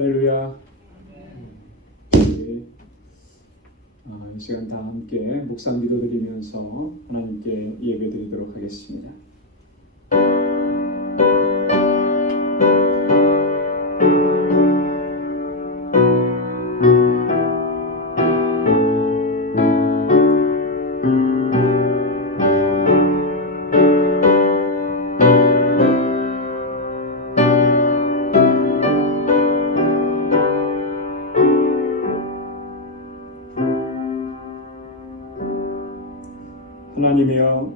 할렐루야. 우리 이 시간 다 함께 묵상 기도 드리면서 하나님께 예배 드리도록 하겠습니다. 하나님이여,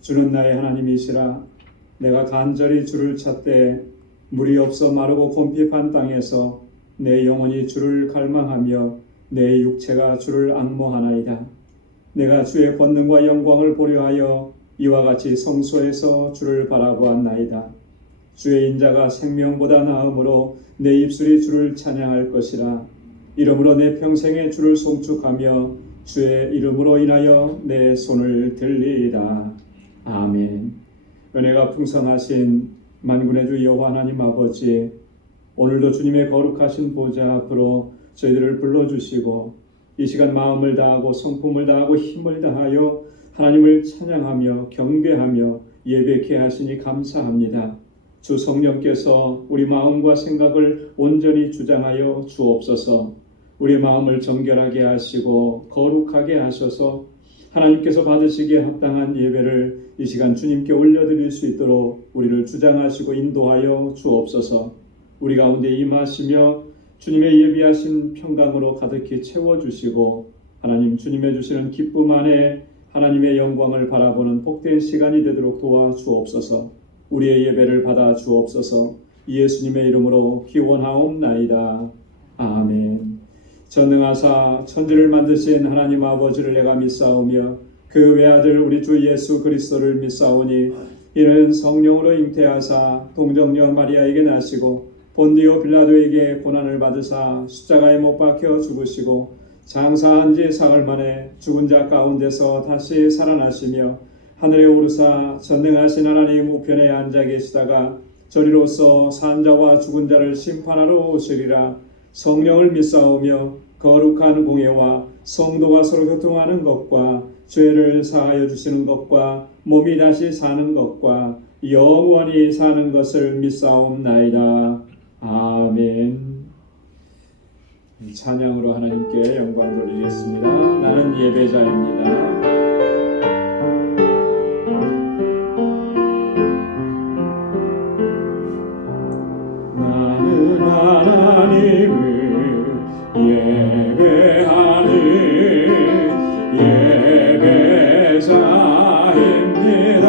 주는 나의 하나님이시라. 내가 간절히 주를 찾되 물이 없어 마르고 곰핍한 땅에서 내 영혼이 주를 갈망하며 내 육체가 주를 앙모하나이다. 내가 주의 권능과 영광을 보려 하여 이와 같이 성소에서 주를 바라보았나이다. 주의 인자가 생명보다 나음으로 내 입술이 주를 찬양할 것이라. 이러므로 내 평생에 주를 송축하며 주의 이름으로 인하여 내 손을 들리이다. 아멘. 은혜가 풍성하신 만군의 주 여호와 하나님 아버지, 오늘도 주님의 거룩하신 보좌 앞으로 저희들을 불러주시고 이 시간 마음을 다하고 성품을 다하고 힘을 다하여 하나님을 찬양하며 경배하며 예배케 하시니 감사합니다. 주 성령께서 우리 마음과 생각을 온전히 주장하여 주옵소서. 우리 마음을 정결하게 하시고 거룩하게 하셔서 하나님께서 받으시기에 합당한 예배를 이 시간 주님께 올려드릴 수 있도록 우리를 주장하시고 인도하여 주옵소서. 우리 가운데 임하시며 주님의 예비하신 평강으로 가득히 채워주시고 하나님 주님의 주시는 기쁨 안에 하나님의 영광을 바라보는 복된 시간이 되도록 도와주옵소서. 우리의 예배를 받아 주옵소서. 예수님의 이름으로 기원하옵나이다. 아멘. 전능하사 천지를 만드신 하나님 아버지를 내가 믿사오며 그 외아들 우리 주 예수 그리스도를 믿사오니 이는 성령으로 잉태하사 동정녀 마리아에게 나시고 본디오 빌라도에게 고난을 받으사 십자가에 못 박혀 죽으시고 장사한 지 사흘 만에 죽은 자 가운데서 다시 살아나시며 하늘에 오르사 전능하신 하나님 우편에 앉아 계시다가 저리로서 산 자와 죽은 자를 심판하러 오시리라. 성령을 믿사오며 거룩한 공예와 성도가 서로 교통하는 것과 죄를 사하여 주시는 것과 몸이 다시 사는 것과 영원히 사는 것을 믿사옵나이다. 아멘. 찬양으로 하나님께 영광 돌리겠습니다. 나는 예배자입니다. 나는 하나님을 예배하는 예배자입니다.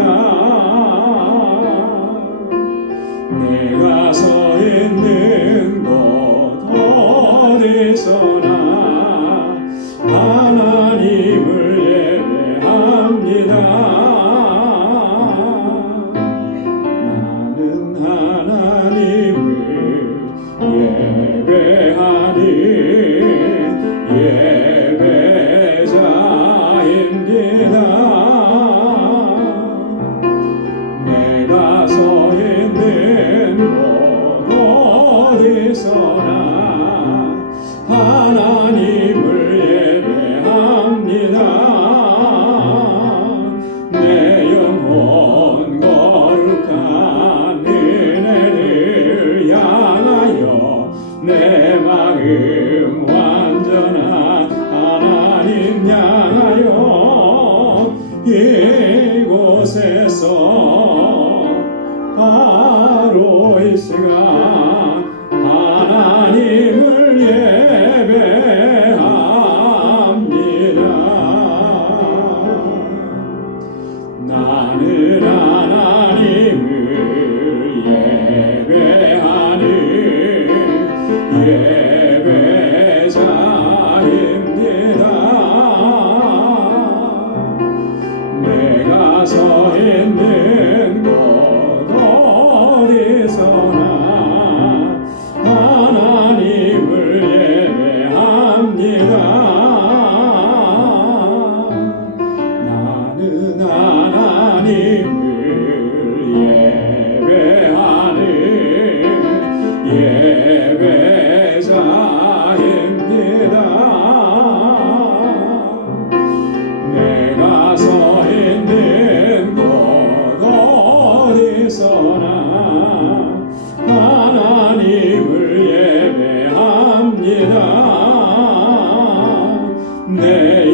내가 서 있는 곳 어디서나 하나님을 예배합니다. 나는 하나님을 예배하는 예배자입니다. 내가 서 있는 곳 어디서나 하나님을 예배합니다. 내 영혼 거룩한 은혜를 향하여 내 마음 완전한 하나님 향하여 이곳에서 바로 이 시간 하나님을 예배합니다. 나는 하나님을 예배하는 예배자입니다. 내가 서 있는 곳 어디서나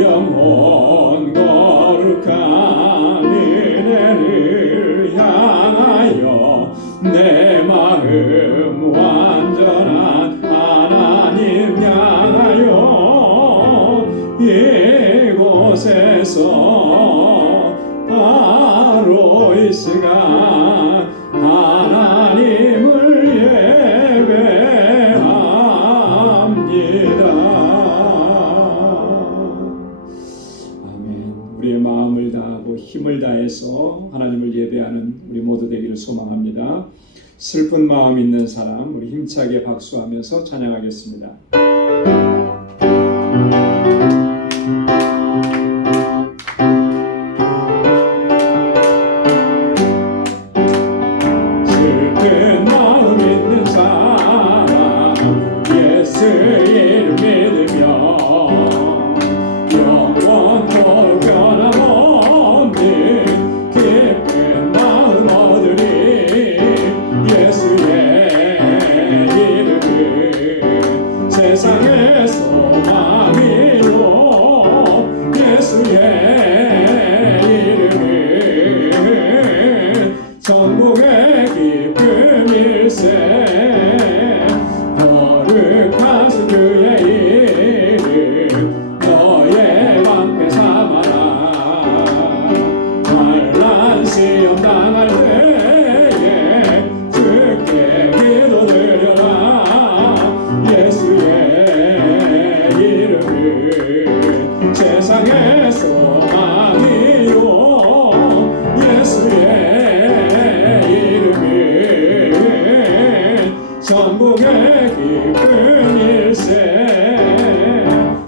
영혼 거룩한 은혜를 향하여 내 마음 완전한 하나님 향하여 이곳에서 바로 이 시간 하나님을 예배합니다. 아멘. 우리의 마음을 다하고 힘을 다해서 하나님을 예배하는 우리 모두 되기를 소망합니다. 슬픈 마음 있는 사람 우리 힘차게 박수하면서 찬양하겠습니다. 슬픈 마음 있는 사람 예수 이름 믿으며 영원토록 변함없는 기쁜 마음 얻으리. 예수의 이름은 세상의 소망이요 예수의 이름은 천국의 기쁨일세. 거룩하신 주의 이름 너의 방패 삼아라. 환난 시험 당할 때에 주께 기도드려라. 예수의 이름은 세상의 소망이요 예수의 이름은 천국의 기쁨일세.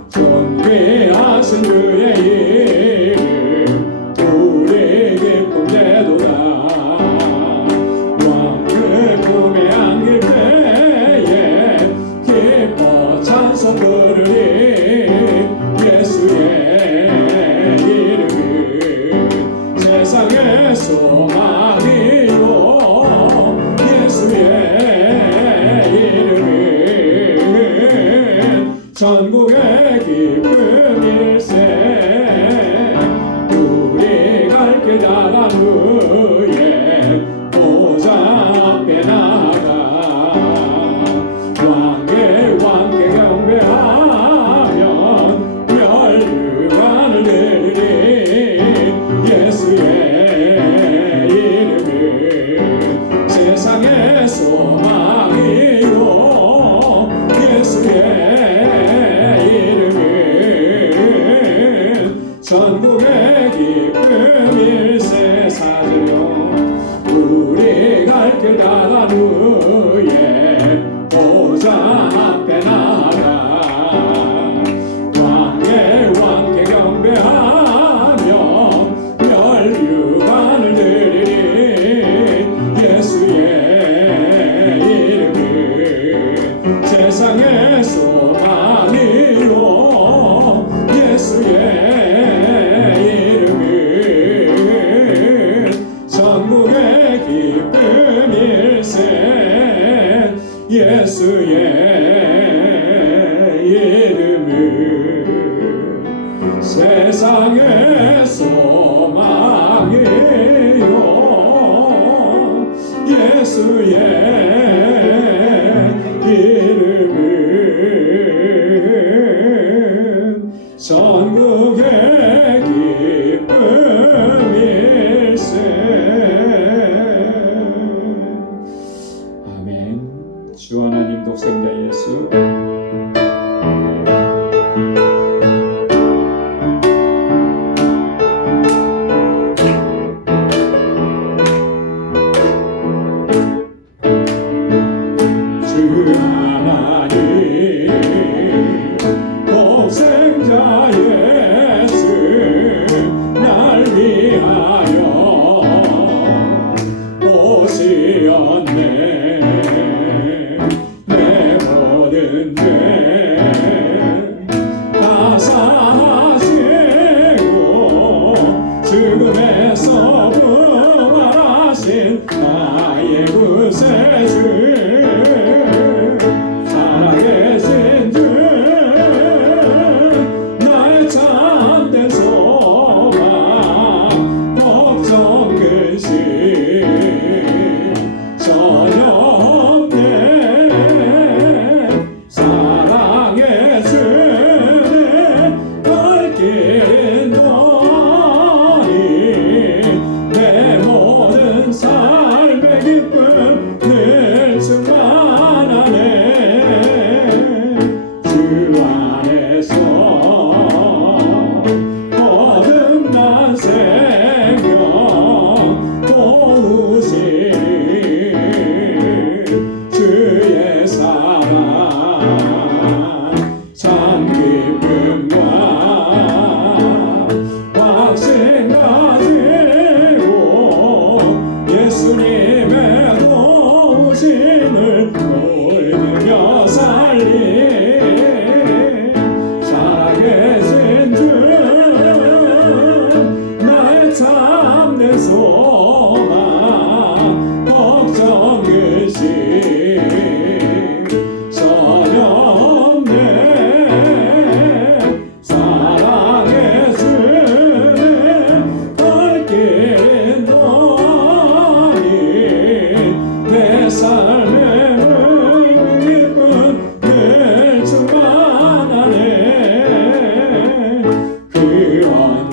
존귀하신 주의 이름 우리 기쁨 되도다. 왕의 품에 안길 때에 기뻐 찬송 부르리. 예수의 이름은 세상의 소망이요 예수의 이름은 천국의 기쁨일세. 우리 갈 길 다간 후에 보좌 앞에 나가 왕의 왕께 경배하면 멸류관을 드리리. 예수의 이름은 세상의 소망이요 예수의 이름은 천국의 기쁨일세. 사지요 우리 갈 길 다간 후에 보좌 앞에 나가 왕의 왕께 경배하며 멸류관을 드리리. 예수의 이름은 세상의 소망이요 예수의 이름은 천국의 기쁨일세. 예수의 이름은 세상의 소망이요 예수의 이름은 천국의 기쁨일세. 아멘. 주 하나님 독생자 예수 독생자 예수 날 위하여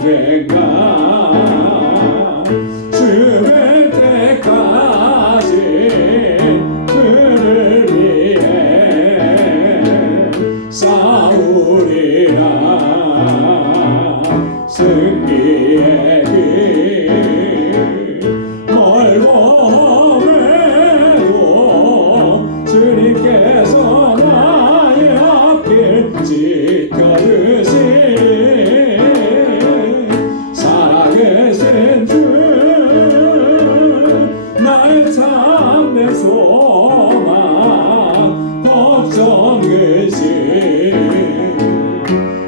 언젠가 죽을 때까지 그를 위해 싸우리라. 승리의 길 멀고 매도 주님께서 나의 앞길 지켜주시리. 살아계신 주 나의 참된 소망 걱정 근심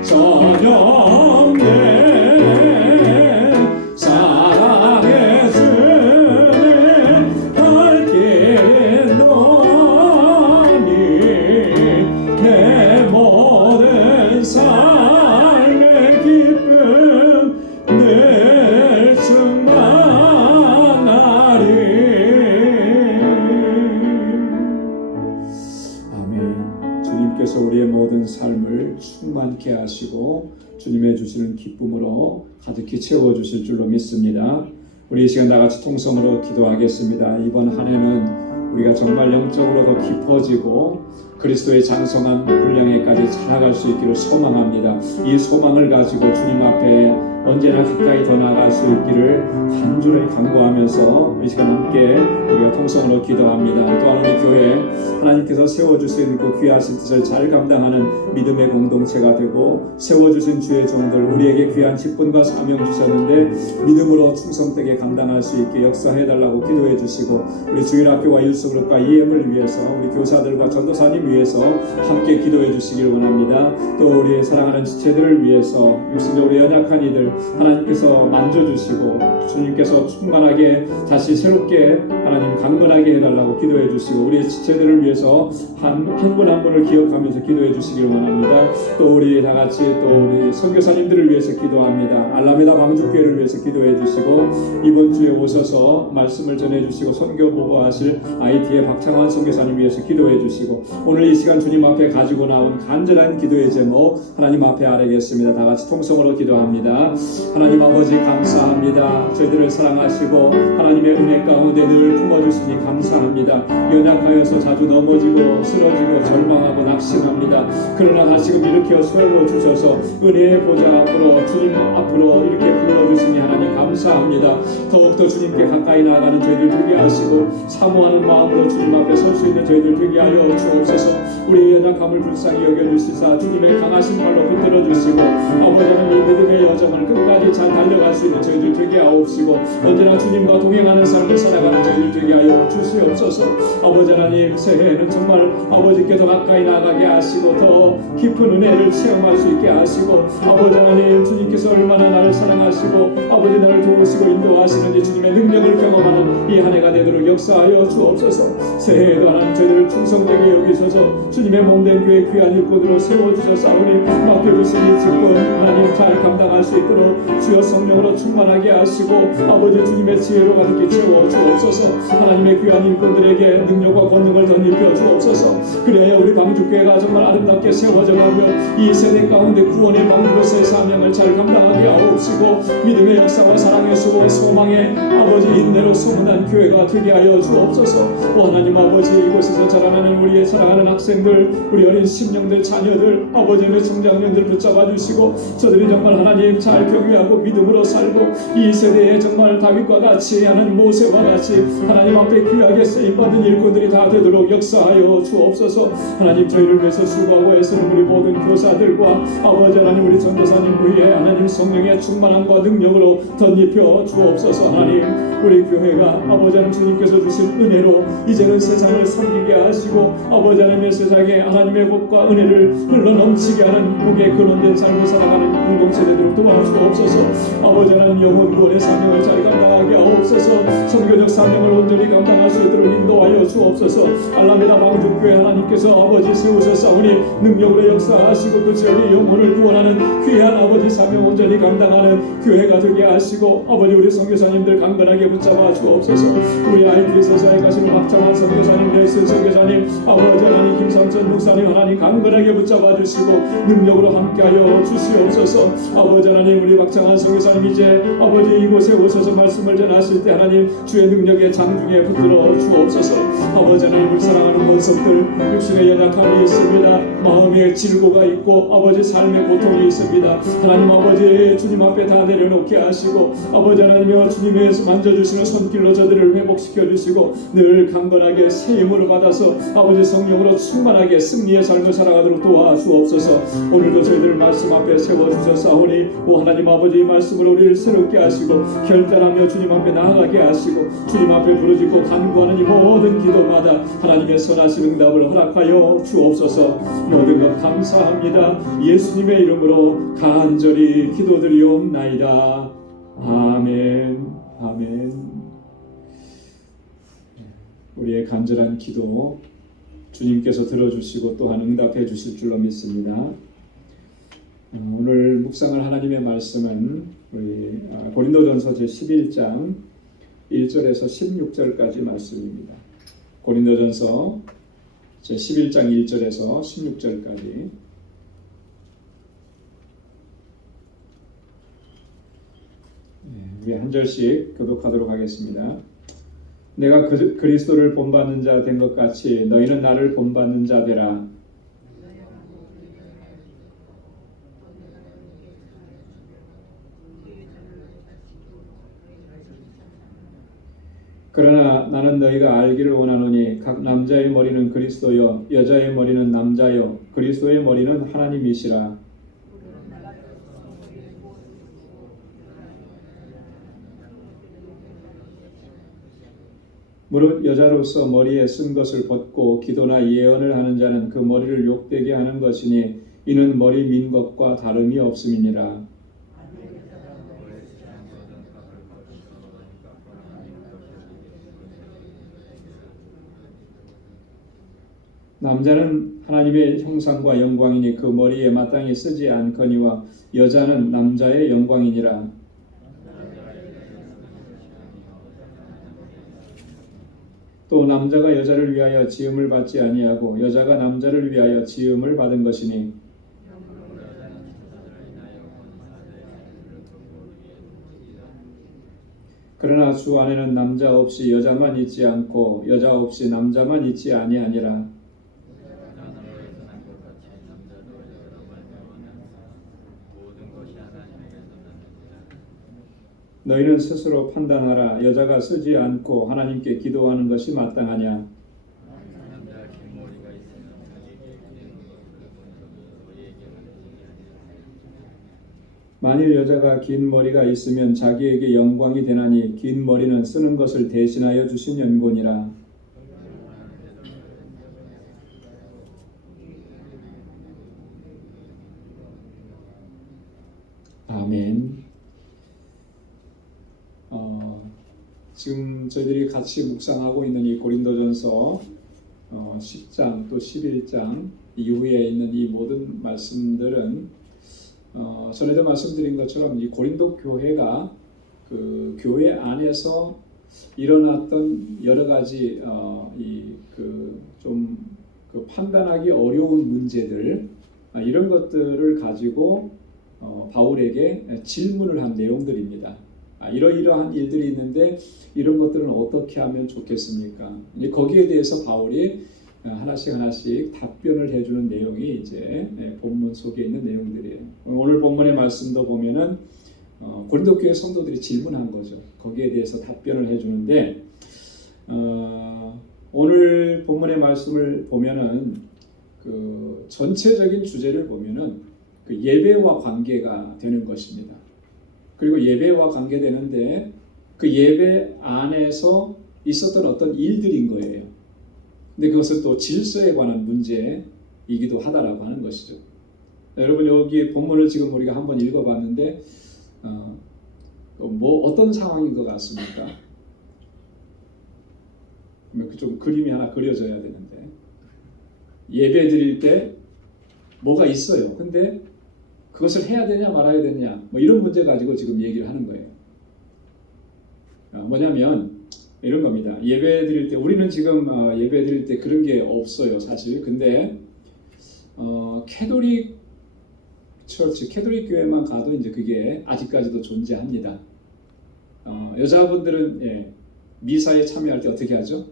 전혀 없네. 사랑의 주님 갈 길은 너니 내 모든 삶의 기쁨 늘 충만하리. 아멘. 주님께서 우리의 모든 삶을 충만케 하시고 주님의 주시는 기쁨으로 가득히 채워주실 줄로 믿습니다. 우리 이 시간 다같이 통성으로 기도하겠습니다. 이번 한 해는 우리가 정말 영적으로 더 깊어지고 그리스도의 장성한 분량에까지 자라갈 수 있기를 소망합니다. 이 소망을 가지고 주님 앞에 언제나 가까이 더 나아갈 수 있기를 간절히 간구하면서 이 시간 함께 우리가 통성으로 기도합니다. 또한 우리 교회 하나님께서 세워주신 그 귀하신 뜻을 잘 감당하는 믿음의 공동체가 되고 세워주신 주의 종들 우리에게 귀한 직분과 사명 주셨는데 믿음으로 충성되게 감당할 수 있게 역사해달라고 기도해 주시고 우리 주일학교와 유스그룹과 EM을 위해서 우리 교사들과 전도사님 위해서 함께 기도해 주시길 원합니다. 또 우리의 사랑하는 지체들을 위해서 육신적으로 연약한 이들 하나님께서 만져주시고 주님께서 충만하게 다시 새롭게 하나님 강건하게 해달라고 기도해 주시고 우리의 지체들을 위해서 한 분 한 분을 기억하면서 기도해 주시길 원합니다. 또 우리 다같이 또 우리 선교사님들을 위해서 기도합니다. 알라메다 방주교회를 위해서 기도해 주시고 이번 주에 오셔서 말씀을 전해 주시고 선교 보고하실 IT의 박창환 선교사님 위해서 기도해 주시고 오늘 이 시간 주님 앞에 가지고 나온 간절한 기도의 제목 하나님 앞에 아뢰겠습니다. 다같이 통성으로 기도합니다. 하나님 아버지 감사합니다. 저희들을 사랑하시고 하나님의 은혜 가운데 늘 품어주시니 감사합니다. 연약하여서 자주 넘어지고 쓰러지고 절망하고 낙심합니다. 그러나 다시금 일으켜 세워주셔서 은혜의 보좌 앞으로 주님 앞으로 이렇게 불러주시니 하나님 감사합니다. 더욱더 주님께 가까이 나아가는 저희들 되게 하시고 사모하는 마음으로 주님 앞에 설 수 있는 저희들 되게 하여 주옵소서. 우리의 연약함을 불쌍히 여겨주시사 주님의 강하신 발로 붙들어 주시고 아버지는 이 믿음의 여정을 끝까지 잘 달려갈 수 있는 저희들 되게 하옵시고 언제나 주님과 동행하는 삶을 살아가는 저희들 되게 하여 주시옵소서. 아버지 하나님 새해에는 정말 아버지께 더 가까이 나가게 하시고 더 깊은 은혜를 체험할 수 있게 하시고 아버지 하나님 주님께서 얼마나 나를 사랑하시고 아버지 나를 도우시고 인도하시는지 주님의 능력을 경험하는 이 한 해가 되도록 역사하여 주옵소서. 새해에도 하나님 저희들을 충성되게 여기셔서 주님의 몸된 교회 귀한 일꾼으로 세워주셔서오니 맡겨주신 이 직분 하나님 잘 감당할 수 있도록 주여 성령으로 충만하게 하시고 아버지 주님의 지혜로 가득히 채워 주옵소서. 하나님의 귀한 일꾼들에게 능력과 권능을 덧입혀 주옵소서. 그래야 우리 방주교회가 정말 아름답게 세워져가며 이 세대 가운데 구원의 방주로서의 사명을 잘 감당하게 하옵시고 믿음의 역사와 사랑의 수고 소망의 아버지 인내로 소문난 교회가 되게 하여 주옵소서. 하나님 아버지 이곳에서 자라나는 우리의 사랑하는 학생들 우리 어린 심령들 자녀들 아버지의 청장년들 붙잡아 주시고 저들이 정말 하나님 잘 경유하고 믿음으로 살고 이 세대에 정말 다윗과 같이 하나님 모세와 같이 하나님 앞에 귀하게 쓰임받은 일꾼들이 다 되도록 역사하여 주옵소서. 하나님 저희를 위해서 수고하고 애쓰는 우리 모든 교사들과 아버지 하나님 우리 전도사님 위에 하나님 성령의 충만함과 능력으로 덧입혀 주옵소서. 하나님 우리 교회가 아버지 하나님 주님께서 주신 은혜로 이제는 세상을 섬기게 하시고 아버지 하나님의 세상에 하나님의 복과 은혜를 흘러넘치게 하는 복의 근원된 삶을 살아가는 공동체 되도록 도와주옵소서. 아버지 하나님 영혼 구원의 사명을 잘 감당하게 하옵소서. 선교적 사명을 온전히 감당할 수 있도록 인도하여 주옵소서. 알라메다 방주교회 하나님께서 아버지 세우셨사오니 능력으로 역사하시고 그 지역의 영혼을 구원하는 귀한 아버지 사명 온전히 감당하는 교회가 되게 하시고 주옵소서. 아버지 우리 선교사님들 강건하게 붙잡아 주옵소서. 우리 IT 서사에 가시는 박정환 선교사님, 넬슨 선교사님, 아버지 하나님 김삼천 목사님 하나님 강건하게 붙잡아 주시고 능력으로 함께하여 주시옵소서. 아버지 하나님 우리 박정환 선교사님 이제 아버지 이곳에 오셔서 말씀을 전하실 때 하나님 주의 능력의 장중에 붙들어 주옵소서. 아버지 하나님 우리 사랑하는 권속들 육신의 연약함이 있습니다. 마음의 질고가 있고 아버지 삶의 고통이 있습니다. 하나님 아버지 주님 앞에 다 내려놓게 하시고 아버지 하나님여 주님의 만져주시는 손길로 저들을 회복시켜 주시고 늘 강건하게 새 힘을 받아서 아버지 성령으로 충만하게 승리의 삶을 살아가도록 도와주옵소서. 오늘도 저희들 말씀 앞에 세워주셨사오니 오 하나님 아버지 이 말씀으로 우리를 새롭게 하시고 결단하며 주님 앞에 나아가게 하시고 주님 앞에 부르짖고 간구하는 이 모든 기도마다 하나님의 선하신 응답을 허락하여 주옵소서. 모든 것 감사합니다. 예수님의 이름으로 간절히 기도드리옵나이다. 아멘. 아멘. 우리의 간절한 기도 주님께서 들어주시고 또한 응답해 주실 줄로 믿습니다. 오늘 묵상할 하나님의 말씀은 우리 고린도전서 제11장 1절에서 16절까지 말씀입니다. 고린도전서 제11장 1절에서 16절까지 우리 한 절씩 교독하도록 하겠습니다. 내가 그리스도를 본받는 자 된 것 같이 너희는 나를 본받는 자 되라. 그러나 나는 너희가 알기를 원하노니 각 남자의 머리는 그리스도요 여자의 머리는 남자요 그리스도의 머리는 하나님이시라. 무릇 여자로서 머리에 쓴 것을 벗고 기도나 예언을 하는 자는 그 머리를 욕되게 하는 것이니 이는 머리 민 것과 다름이 없음이니라. 남자는 하나님의 형상과 영광이니 그 머리에 마땅히 쓰지 않거니와 여자는 남자의 영광이니라. 또 남자가 여자를 위하여 지음을 받지 아니하고 여자가 남자를 위하여 지음을 받은 것이니 그러나 주 안에는 남자 없이 여자만 있지 않고 여자 없이 남자만 있지 아니하니라. 너희는 스스로 판단하라. 여자가 쓰지 않고 하나님께 기도하는 것이 마땅하냐? 만일 여자가 긴 머리가 있으면 자기에게 영광이 되나니 긴 머리는 쓰는 것을 대신하여 주신 연고니라. 아멘. 지금 저희들이 같이 묵상하고 있는 이 고린도전서 10장 또 11장 이후에 있는 이 모든 말씀들은 전에도 말씀드린 것처럼 이 고린도 교회가 그 교회 안에서 일어났던 여러 가지 좀 판단하기 어려운 문제들 이런 것들을 가지고 바울에게 질문을 한 내용들입니다. 이러이러한 일들이 있는데 이런 것들은 어떻게 하면 좋겠습니까? 이제 거기에 대해서 바울이 하나씩 답변을 해주는 내용이 이제 본문 속에 있는 내용들이에요. 오늘 본문의 말씀도 보면은 고린도 교회 성도들이 질문한 거죠. 거기에 대해서 답변을 해주는데 오늘 본문의 말씀을 보면은 그 전체적인 주제를 보면은 그 예배와 관계가 되는 것입니다. 그리고 예배와 관계되는데 그 예배 안에서 있었던 어떤 일들인 거예요. 근데 그것은 또 질서에 관한 문제이기도 하다라고 하는 것이죠. 여러분 여기 본문을 지금 우리가 한번 읽어봤는데 어떤 상황인 것 같습니까? 좀 그림이 하나 그려져야 되는데 예배 드릴 때 뭐가 있어요. 근데 그것을 해야 되냐 말아야 되냐 이런 문제 가지고 지금 얘기를 하는 거예요. 뭐냐면 이런 겁니다. 예배 드릴 때 우리는 지금 예배 드릴 때 그런 게 없어요, 사실. 근데 캐톨릭 처치, 캐톨릭 교회만 가도 이제 그게 아직까지도 존재합니다. 여자분들은 미사에 참여할 때 어떻게 하죠?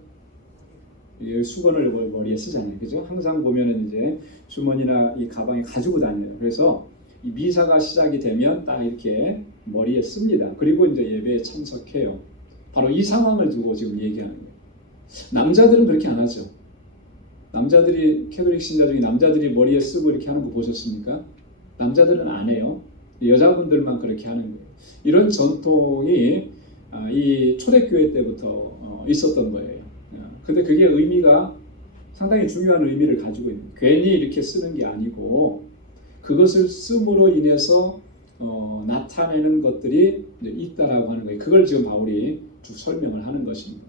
수건을 머리에 쓰잖아요, 그죠? 항상 보면은 이제 주머니나 이 가방에 가지고 다녀요. 그래서 이 미사가 시작이 되면 딱 이렇게 머리에 씁니다. 그리고 이제 예배에 참석해요. 바로 이 상황을 두고 지금 얘기하는 거예요. 남자들은 그렇게 안 하죠. 남자들이 캐톨릭 신자 중에 남자들이 머리에 쓰고 이렇게 하는 거 보셨습니까? 남자들은 안 해요. 여자분들만 그렇게 하는 거예요. 이런 전통이 이 초대교회 때부터 있었던 거예요. 근데 그게 의미가 상당히 중요한 의미를 가지고 있는 거예요. 괜히 이렇게 쓰는 게 아니고 그것을 씀으로 인해서 나타내는 것들이 있다라고 하는 거예요. 그걸 지금 바울이 쭉 설명을 하는 것입니다.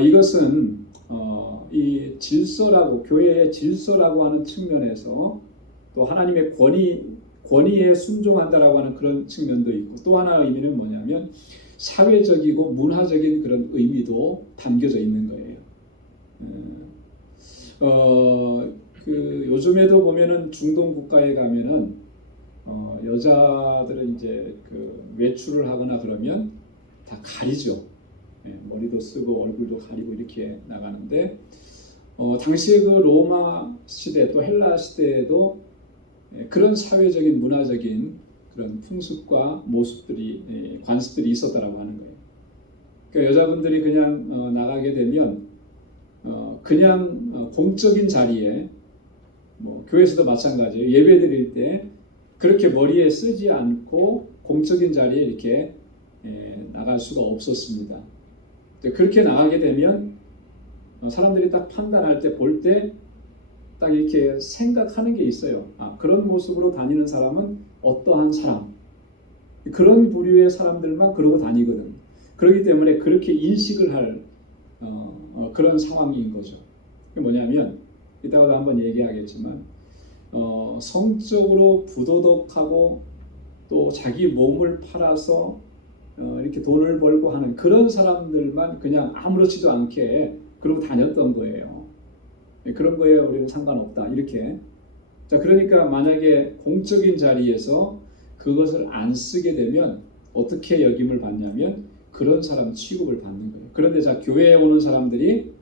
이것은 이 질서라고, 교회의 질서라고 하는 측면에서 또 하나님의 권위에 순종한다라고 하는 그런 측면도 있고, 또 하나의 의미는 뭐냐면 사회적이고 문화적인 그런 의미도 담겨져 있는 거예요. 요즘에도 보면은 중동 국가에 가면은 여자들은 이제 그 외출을 하거나 그러면 다 가리죠. 머리도 쓰고 얼굴도 가리고 이렇게 나가는데, 당시에 그 로마 시대 또 헬라 시대에도 그런 사회적인 문화적인 그런 풍습과 모습들이 관습들이 있었다라고 하는 거예요. 그러니까 여자분들이 그냥 나가게 되면 그냥 공적인 자리에, 뭐 교회에서도 마찬가지예요. 예배 드릴 때 그렇게 머리에 쓰지 않고 공적인 자리에 이렇게 나갈 수가 없었습니다. 그렇게 나가게 되면 사람들이 딱 판단할 때, 볼 때 딱 이렇게 생각하는 게 있어요. 그런 모습으로 다니는 사람은 어떠한 사람, 그런 부류의 사람들만 그러고 다니거든. 그렇기 때문에 그렇게 인식을 할 그런 상황인 거죠. 그게 뭐냐면 이따가도 한번 얘기하겠지만 성적으로 부도덕하고 또 자기 몸을 팔아서 이렇게 돈을 벌고 하는 그런 사람들만 그냥 아무렇지도 않게 그러고 다녔던 거예요. 그런 거에 우리는 상관없다, 이렇게. 자, 그러니까 만약에 공적인 자리에서 그것을 안 쓰게 되면 어떻게 역임을 받냐면 그런 사람 취급을 받는 거예요. 그런데 자, 교회에 오는 사람들이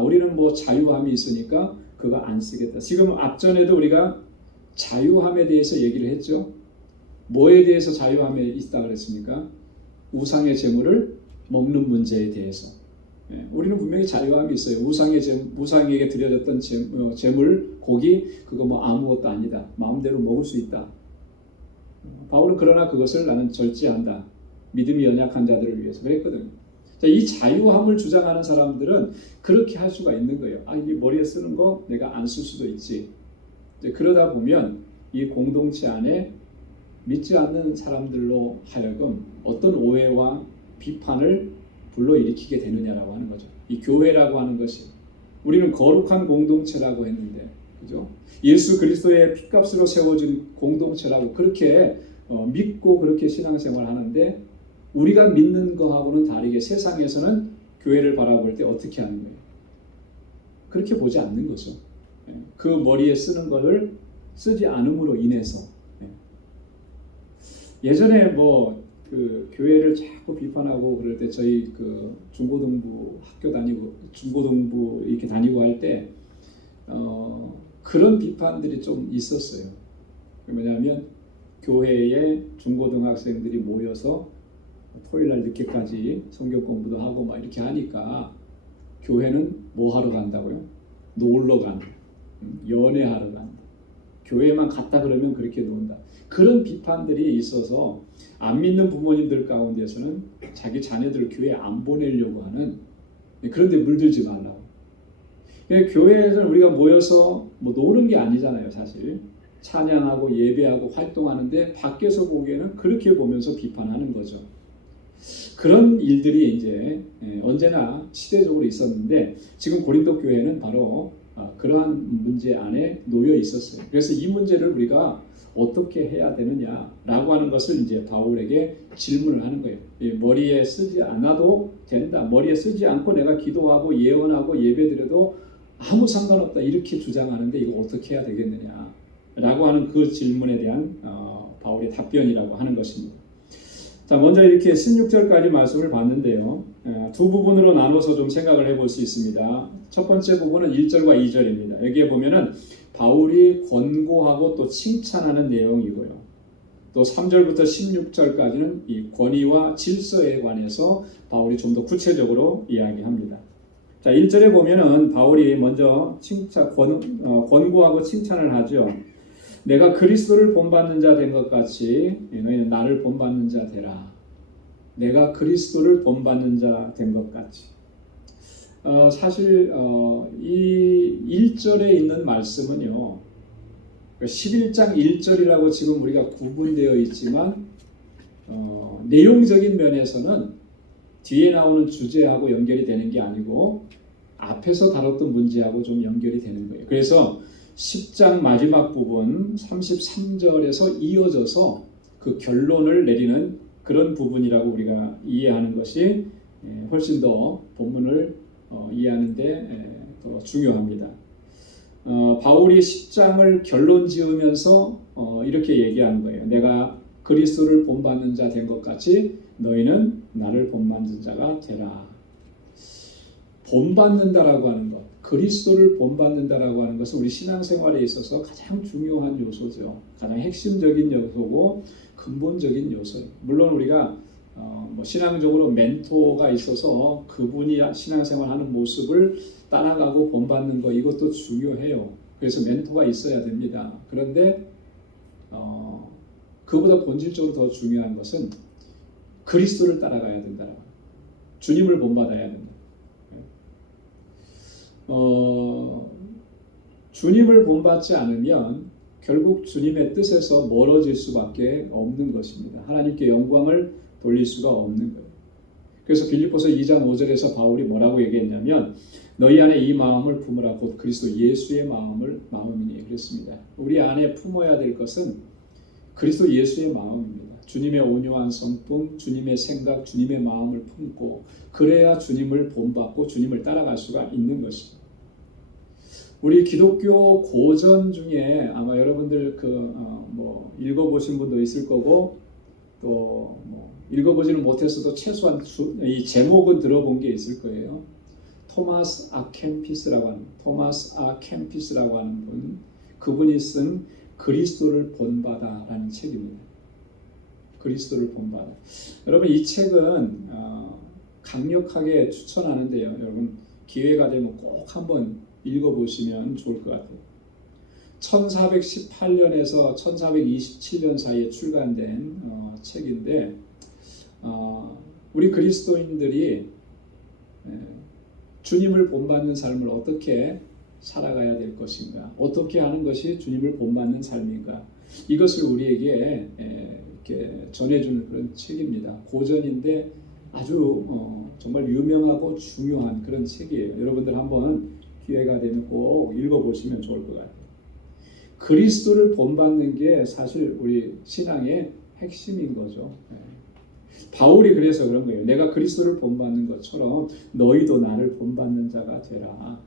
우리는 뭐 자유함이 있으니까 그거 안 쓰겠다. 지금 앞전에도 우리가 자유함에 대해서 얘기를 했죠. 뭐에 대해서 자유함에 있다 그랬습니까? 우상의 제물을 먹는 문제에 대해서. 우리는 분명히 자유함이 있어요. 우상에게 드려졌던 제물, 고기, 그거 뭐 아무것도 아니다. 마음대로 먹을 수 있다. 바울은 그러나 그것을 나는 절제한다. 믿음이 연약한 자들을 위해서 그랬거든요. 자, 이 자유함을 주장하는 사람들은 그렇게 할 수가 있는 거예요. 이 머리에 쓰는 거 내가 안 쓸 수도 있지. 그러다 보면 이 공동체 안에 믿지 않는 사람들로 하여금 어떤 오해와 비판을 불러일으키게 되느냐라고 하는 거죠. 이 교회라고 하는 것이, 우리는 거룩한 공동체라고 했는데, 그죠? 예수 그리스도의 피값으로 세워진 공동체라고 그렇게 믿고 그렇게 신앙생활을 하는데, 우리가 믿는 거하고는 다르게 세상에서는 교회를 바라볼 때 어떻게 하는 거예요? 그렇게 보지 않는 거죠. 그 머리에 쓰는 것을 쓰지 않음으로 인해서. 예전에 뭐 그 교회를 자꾸 비판하고 그럴 때 저희 그 중고등부 학교 다니고 중고등부 이렇게 다니고 할 때 그런 비판들이 좀 있었어요. 뭐냐면 교회에 중고등학생들이 모여서 토요일날 늦게까지 성경 공부도 하고 막 이렇게 하니까 교회는 뭐 하러 간다고요? 놀러 간다. 연애하러 간다. 교회만 갔다 그러면 그렇게 논다. 그런 비판들이 있어서 안 믿는 부모님들 가운데서는 자기 자녀들을 교회에 안 보내려고 하는, 그런데 물들지 말라고. 교회에서는 우리가 모여서 뭐 노는 게 아니잖아요, 사실. 찬양하고 예배하고 활동하는데 밖에서 보기에는 그렇게 보면서 비판하는 거죠. 그런 일들이 이제 언제나 시대적으로 있었는데, 지금 고린도 교회는 바로 그러한 문제 안에 놓여 있었어요. 그래서 이 문제를 우리가 어떻게 해야 되느냐라고 하는 것을 이제 바울에게 질문을 하는 거예요. 머리에 쓰지 않아도 된다. 머리에 쓰지 않고 내가 기도하고 예언하고 예배드려도 아무 상관없다. 이렇게 주장하는데 이거 어떻게 해야 되겠느냐라고 하는 그 질문에 대한 바울의 답변이라고 하는 것입니다. 자, 먼저 이렇게 16절까지 말씀을 봤는데요. 두 부분으로 나눠서 좀 생각을 해볼 수 있습니다. 첫 번째 부분은 1절과 2절입니다. 여기에 보면은 바울이 권고하고 또 칭찬하는 내용이고요. 또 3절부터 16절까지는 이 권위와 질서에 관해서 바울이 좀 더 구체적으로 이야기합니다. 자, 1절에 보면은 바울이 먼저 권고하고 칭찬을 하죠. 내가 그리스도를 본받는 자 된 것 같이 너희는 나를 본받는 자 되라. 내가 그리스도를 본받는 자 된 것 같이. 사실 이 1절에 있는 말씀은요. 11장 1절이라고 지금 우리가 구분되어 있지만 내용적인 면에서는 뒤에 나오는 주제하고 연결이 되는 게 아니고 앞에서 다뤘던 문제하고 좀 연결이 되는 거예요. 그래서 10장 마지막 부분 33절에서 이어져서 그 결론을 내리는 그런 부분이라고 우리가 이해하는 것이 훨씬 더 본문을 이해하는 데 더 중요합니다. 바울이 10장을 결론 지으면서 이렇게 얘기하는 거예요. 내가 그리스도를 본받는 자 된 것 같이 너희는 나를 본받는 자가 되라. 본받는다라고 하는 것, 그리스도를 본받는다라고 하는 것은 우리 신앙생활에 있어서 가장 중요한 요소죠. 가장 핵심적인 요소고 근본적인 요소예요. 물론 우리가 신앙적으로 멘토가 있어서 그분이 신앙생활하는 모습을 따라가고 본받는 것, 이것도 중요해요. 그래서 멘토가 있어야 됩니다. 그런데 그보다 본질적으로 더 중요한 것은 그리스도를 따라가야 된다. 주님을 본받아야 된다. 주님을 본받지 않으면 결국 주님의 뜻에서 멀어질 수밖에 없는 것입니다. 하나님께 영광을 돌릴 수가 없는 거예요. 그래서 빌립보서 2장 5절에서 바울이 뭐라고 얘기했냐면 너희 안에 이 마음을 품으라 곧 그리스도 예수의 마음이니 그랬습니다. 우리 안에 품어야 될 것은 그리스도 예수의 마음입니다. 주님의 온유한 성품, 주님의 생각, 주님의 마음을 품고 그래야 주님을 본받고 주님을 따라갈 수가 있는 것입니다. 우리 기독교 고전 중에 아마 여러분들 읽어보신 분도 있을 거고 또 읽어보지는 못했어도 최소한 이 제목은 들어본 게 있을 거예요. 토마스 아 캠피스라고 하는 분, 그분이 쓴 그리스도를 본받아라는 책입니다. 그리스도를 본받아. 여러분 이 책은 강력하게 추천하는데요. 여러분 기회가 되면 꼭 한번 읽어보시면 좋을 것 같아요. 1418년에서 1427년 사이에 출간된 책인데 우리 그리스도인들이 주님을 본받는 삶을 어떻게 살아가야 될 것인가, 어떻게 하는 것이 주님을 본받는 삶인가, 이것을 우리에게 이렇게 전해주는 그런 책입니다. 고전인데 아주 정말 유명하고 중요한 그런 책이에요. 여러분들 한번 기회가 되면 꼭 읽어보시면 좋을 것 같아요. 그리스도를 본받는 게 사실 우리 신앙의 핵심인 거죠. 바울이 그래서 그런 거예요. 내가 그리스도를 본받는 것처럼 너희도 나를 본받는 자가 되라.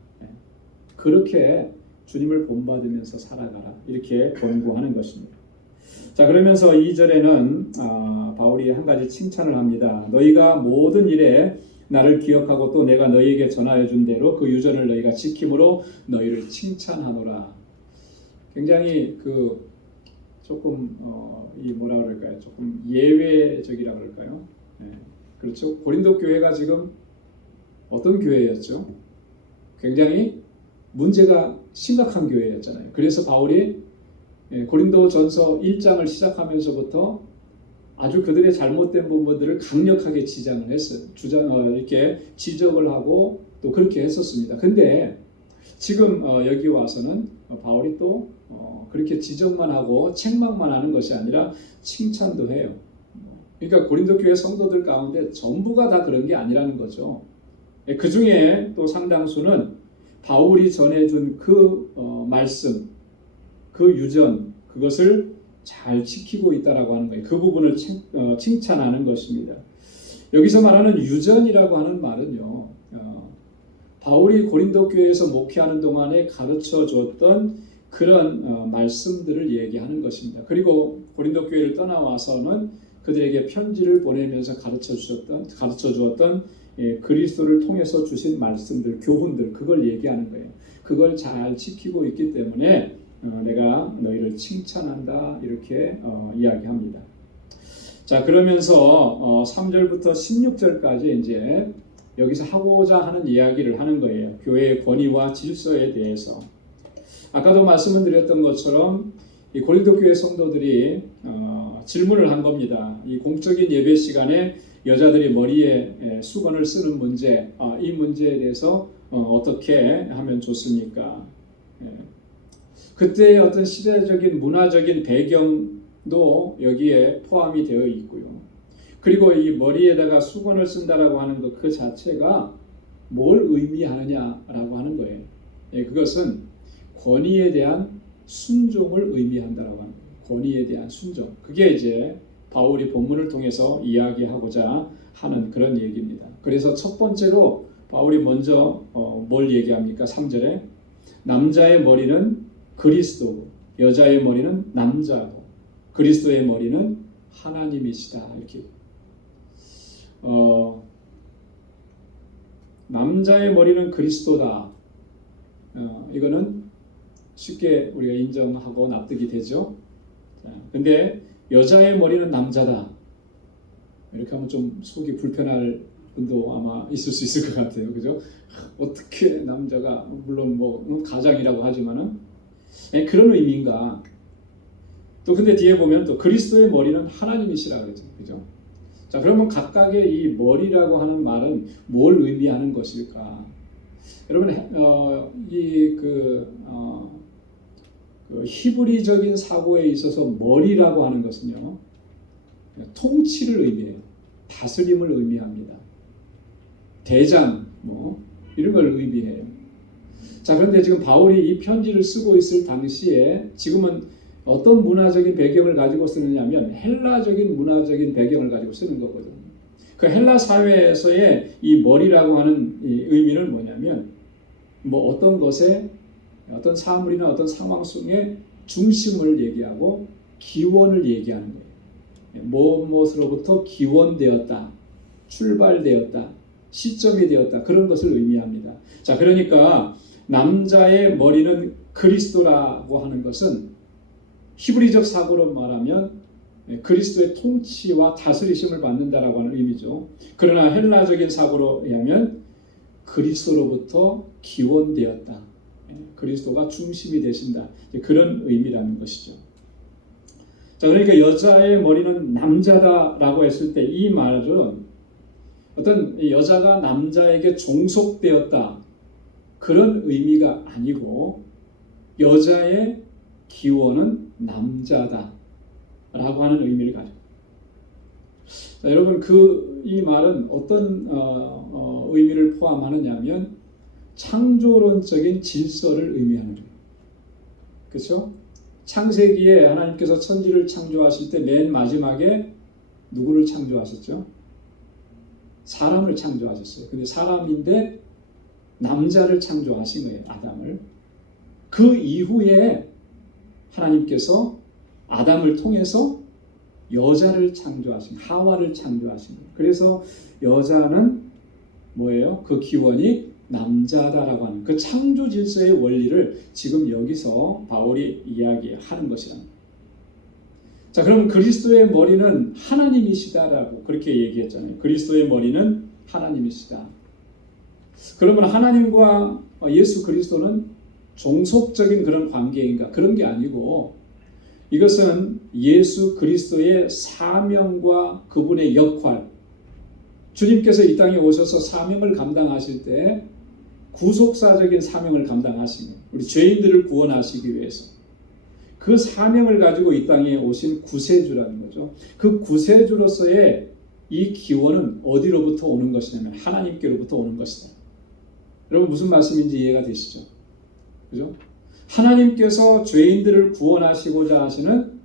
그렇게 주님을 본받으면서 살아가라. 이렇게 권고하는 것입니다. 자, 그러면서 2절에는 바울이 한 가지 칭찬을 합니다. 너희가 모든 일에 나를 기억하고 또 내가 너희에게 전하여 준 대로 그 유전을 너희가 지킴으로 너희를 칭찬하노라. 굉장히 조금 이 뭐라 그럴까요? 조금 예외적이라 그럴까요? 그렇죠. 고린도 교회가 지금 어떤 교회였죠? 굉장히 문제가 심각한 교회였잖아요. 그래서 바울이 고린도전서 1장을 시작하면서부터 아주 그들의 잘못된 부분들을 강력하게 지장을 했어요. 이렇게 지적을 하고 또 그렇게 했었습니다. 근데 지금 여기 와서는 바울이 또 그렇게 지적만 하고 책망만 하는 것이 아니라 칭찬도 해요. 그러니까 고린도 교회 성도들 가운데 전부가 다 그런 게 아니라는 거죠. 그 중에 또 상당수는 바울이 전해준 그 말씀, 그 유전, 그것을 잘 지키고 있다라고 하는 거예요. 그 부분을 칭찬하는 것입니다. 여기서 말하는 유전이라고 하는 말은요, 바울이 고린도 교회에서 목회하는 동안에 가르쳐 주었던 그런 말씀들을 얘기하는 것입니다. 그리고 고린도 교회를 떠나와서는 그들에게 편지를 보내면서 가르쳐 주었던 그리스도를 통해서 주신 말씀들, 교훈들, 그걸 얘기하는 거예요. 그걸 잘 지키고 있기 때문에 내가 너희를 칭찬한다, 이렇게 이야기합니다. 자, 그러면서 3절부터 16절까지 이제 여기서 하고자 하는 이야기를 하는 거예요. 교회의 권위와 질서에 대해서. 아까도 말씀을 드렸던 것처럼 이 고린도 교회 성도들이 질문을 한 겁니다. 이 공적인 예배 시간에 여자들이 머리에 수건을 쓰는 문제, 이 문제에 대해서 어떻게 하면 좋습니까? 그때의 어떤 시대적인 문화적인 배경도 여기에 포함이 되어 있고요. 그리고 이 머리에다가 수건을 쓴다라고 하는 것 그 자체가 뭘 의미하느냐라고 하는 거예요. 그것은 권위에 대한 순종을 의미한다라고 하는 거예요. 권위에 대한 순종. 그게 이제 바울이 본문을 통해서 이야기하고자 하는 그런 얘기입니다. 그래서 첫 번째로 바울이 먼저 뭘 얘기합니까? 3절에 남자의 머리는 그리스도고 여자의 머리는 남자고 그리스도의 머리는 하나님이시다. 이렇게 남자의 머리는 그리스도다. 이거는 쉽게 우리가 인정하고 납득이 되죠. 근데 여자의 머리는 남자다. 이렇게 하면 좀 속이 불편할 분도 아마 있을 수 있을 것 같아요. 그죠? 어떻게 남자가, 물론 뭐 가장이라고 하지만은 그런 의미인가? 또 근데 뒤에 보면 또 그리스도의 머리는 하나님이시라 그러죠. 그죠? 자, 그러면 각각의 이 머리라고 하는 말은 뭘 의미하는 것일까? 여러분, 그 히브리적인 사고에 있어서 머리라고 하는 것은요, 통치를 의미해요. 다스림을 의미합니다. 대장, 이런 걸 의미해요. 자, 그런데 지금 바울이 이 편지를 쓰고 있을 당시에 지금은 어떤 문화적인 배경을 가지고 쓰느냐면 헬라적인 문화적인 배경을 가지고 쓰는 거거든요. 그 헬라 사회에서의 이 머리라고 하는 이 의미는 뭐냐면 어떤 것에 어떤 사물이나 어떤 상황 속에 중심을 얘기하고 기원을 얘기하는 거예요. 무엇으로부터 기원되었다, 출발되었다, 시점이 되었다, 그런 것을 의미합니다. 자, 그러니까 남자의 머리는 그리스도라고 하는 것은 히브리적 사고로 말하면 그리스도의 통치와 다스리심을 받는다라고 하는 의미죠. 그러나 헬라적인 사고로 의하면 그리스도로부터 기원되었다, 그리스도가 중심이 되신다, 그런 의미라는 것이죠. 자, 그러니까 여자의 머리는 남자다라고 했을 때 이 말은 어떤 여자가 남자에게 종속되었다, 그런 의미가 아니고 여자의 기원은 남자다 라고 하는 의미를 가지고. 자, 여러분, 이 말은 어떤 의미를 포함하느냐면 창조론적인 질서를 의미하는 거예요. 그렇죠? 창세기에 하나님께서 천지를 창조하실 때 맨 마지막에 누구를 창조하셨죠? 사람을 창조하셨어요. 근데 사람인데 남자를 창조하신 거예요, 아담을. 그 이후에 하나님께서 아담을 통해서 여자를 창조하신, 하와를 창조하신 거예요. 그래서 여자는 뭐예요? 그 기원이 남자다라고 하는 그 창조 질서의 원리를 지금 여기서 바울이 이야기하는 것이랍니다. 자, 그럼 그리스도의 머리는 하나님이시다라고 그렇게 얘기했잖아요. 그리스도의 머리는 하나님이시다. 그러면 하나님과 예수 그리스도는 종속적인 그런 관계인가? 그런 게 아니고 이것은 예수 그리스도의 사명과 그분의 역할, 주님께서 이 땅에 오셔서 사명을 감당하실 때 구속사적인 사명을 감당하신 거예요. 우리 죄인들을 구원하시기 위해서 그 사명을 가지고 이 땅에 오신 구세주라는 거죠. 그 구세주로서의 이 기원은 어디로부터 오는 것이냐면 하나님께로부터 오는 것이다. 여러분 무슨 말씀인지 이해가 되시죠? 그죠? 하나님께서 죄인들을 구원하시고자 하시는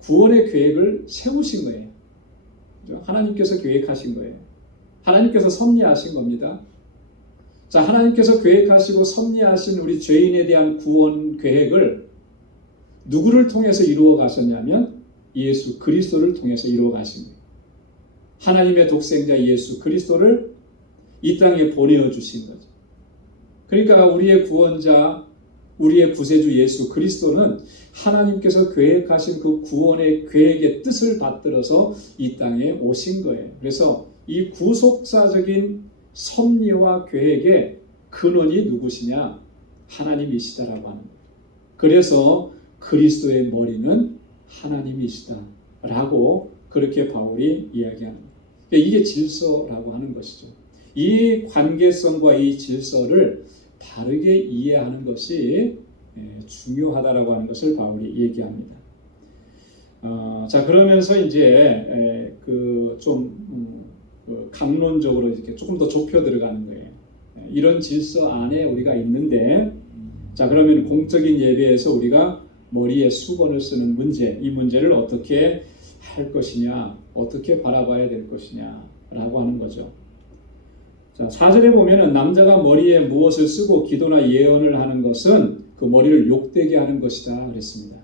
구원의 계획을 세우신 거예요. 그죠? 하나님께서 계획하신 거예요. 하나님께서 섭리하신 겁니다. 자, 하나님께서 계획하시고 섭리하신 우리 죄인에 대한 구원 계획을 누구를 통해서 이루어 가셨냐면 예수 그리스도를 통해서 이루어 가신 거예요. 하나님의 독생자 예수 그리스도를 이 땅에 보내어 주신 거죠. 그러니까 우리의 구원자, 우리의 구세주 예수 그리스도는 하나님께서 계획하신 그 구원의 계획의 뜻을 받들어서 이 땅에 오신 거예요. 그래서 이 구속사적인 섭리와 계획의 근원이 누구시냐? 하나님이시다라고 하는 거예요. 그래서 그리스도의 머리는 하나님이시다라고 그렇게 바울이 이야기하는 거예요. 그러니까 이게 질서라고 하는 것이죠. 이 관계성과 이 질서를 바르게 이해하는 것이 중요하다라고 하는 것을 바울이 얘기합니다. 자, 그러면서 이제 좀 강론적으로 이렇게 조금 더 좁혀 들어가는 거예요. 이런 질서 안에 우리가 있는데, 자, 그러면 공적인 예배에서 우리가 머리에 수건을 쓰는 문제, 이 문제를 어떻게 할 것이냐, 어떻게 바라봐야 될 것이냐라고 하는 거죠. 자, 4절에 보면은 남자가 머리에 무엇을 쓰고 기도나 예언을 하는 것은 그 머리를 욕되게 하는 것이다 그랬습니다.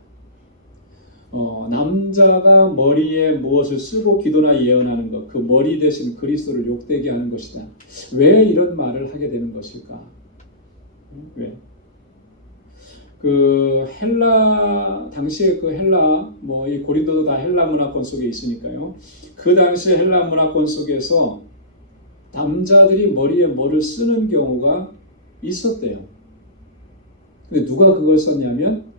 남자가 머리에 무엇을 쓰고 기도나 예언하는 것, 그 머리 대신 그리스도를 욕되게 하는 것이다. 왜 이런 말을 하게 되는 것일까? 왜? 그 헬라 당시에 그 헬라 이 고린도도 다 헬라 문화권 속에 있으니까요. 그 당시 헬라 문화권 속에서 남자들이 머리에 뭐를 쓰는 경우가 있었대요. 근데 누가 그걸 썼냐면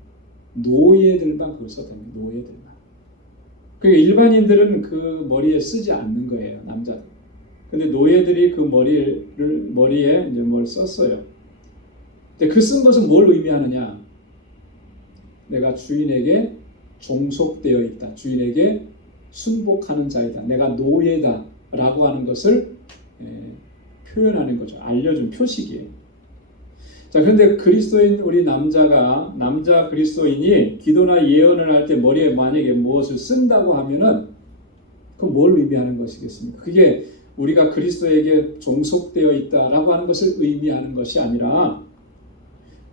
노예들만 그걸 썼다는 거예요. 노예들만. 그러니까 일반인들은 그 머리에 쓰지 않는 거예요. 남자들. 근데 노예들이 그 머리에 이제 뭘 썼어요. 근데 그 쓴 것은 뭘 의미하느냐? 내가 주인에게 종속되어 있다. 주인에게 순복하는 자이다. 내가 노예다라고 하는 것을 표현하는 거죠. 알려준 표식이에요. 자, 그런데 그리스도인 우리 남자 그리스도인이 기도나 예언을 할 때 머리에 만약에 무엇을 쓴다고 하면은 그건 뭘 의미하는 것이겠습니까? 그게 우리가 그리스도에게 종속되어 있다라고 하는 것을 의미하는 것이 아니라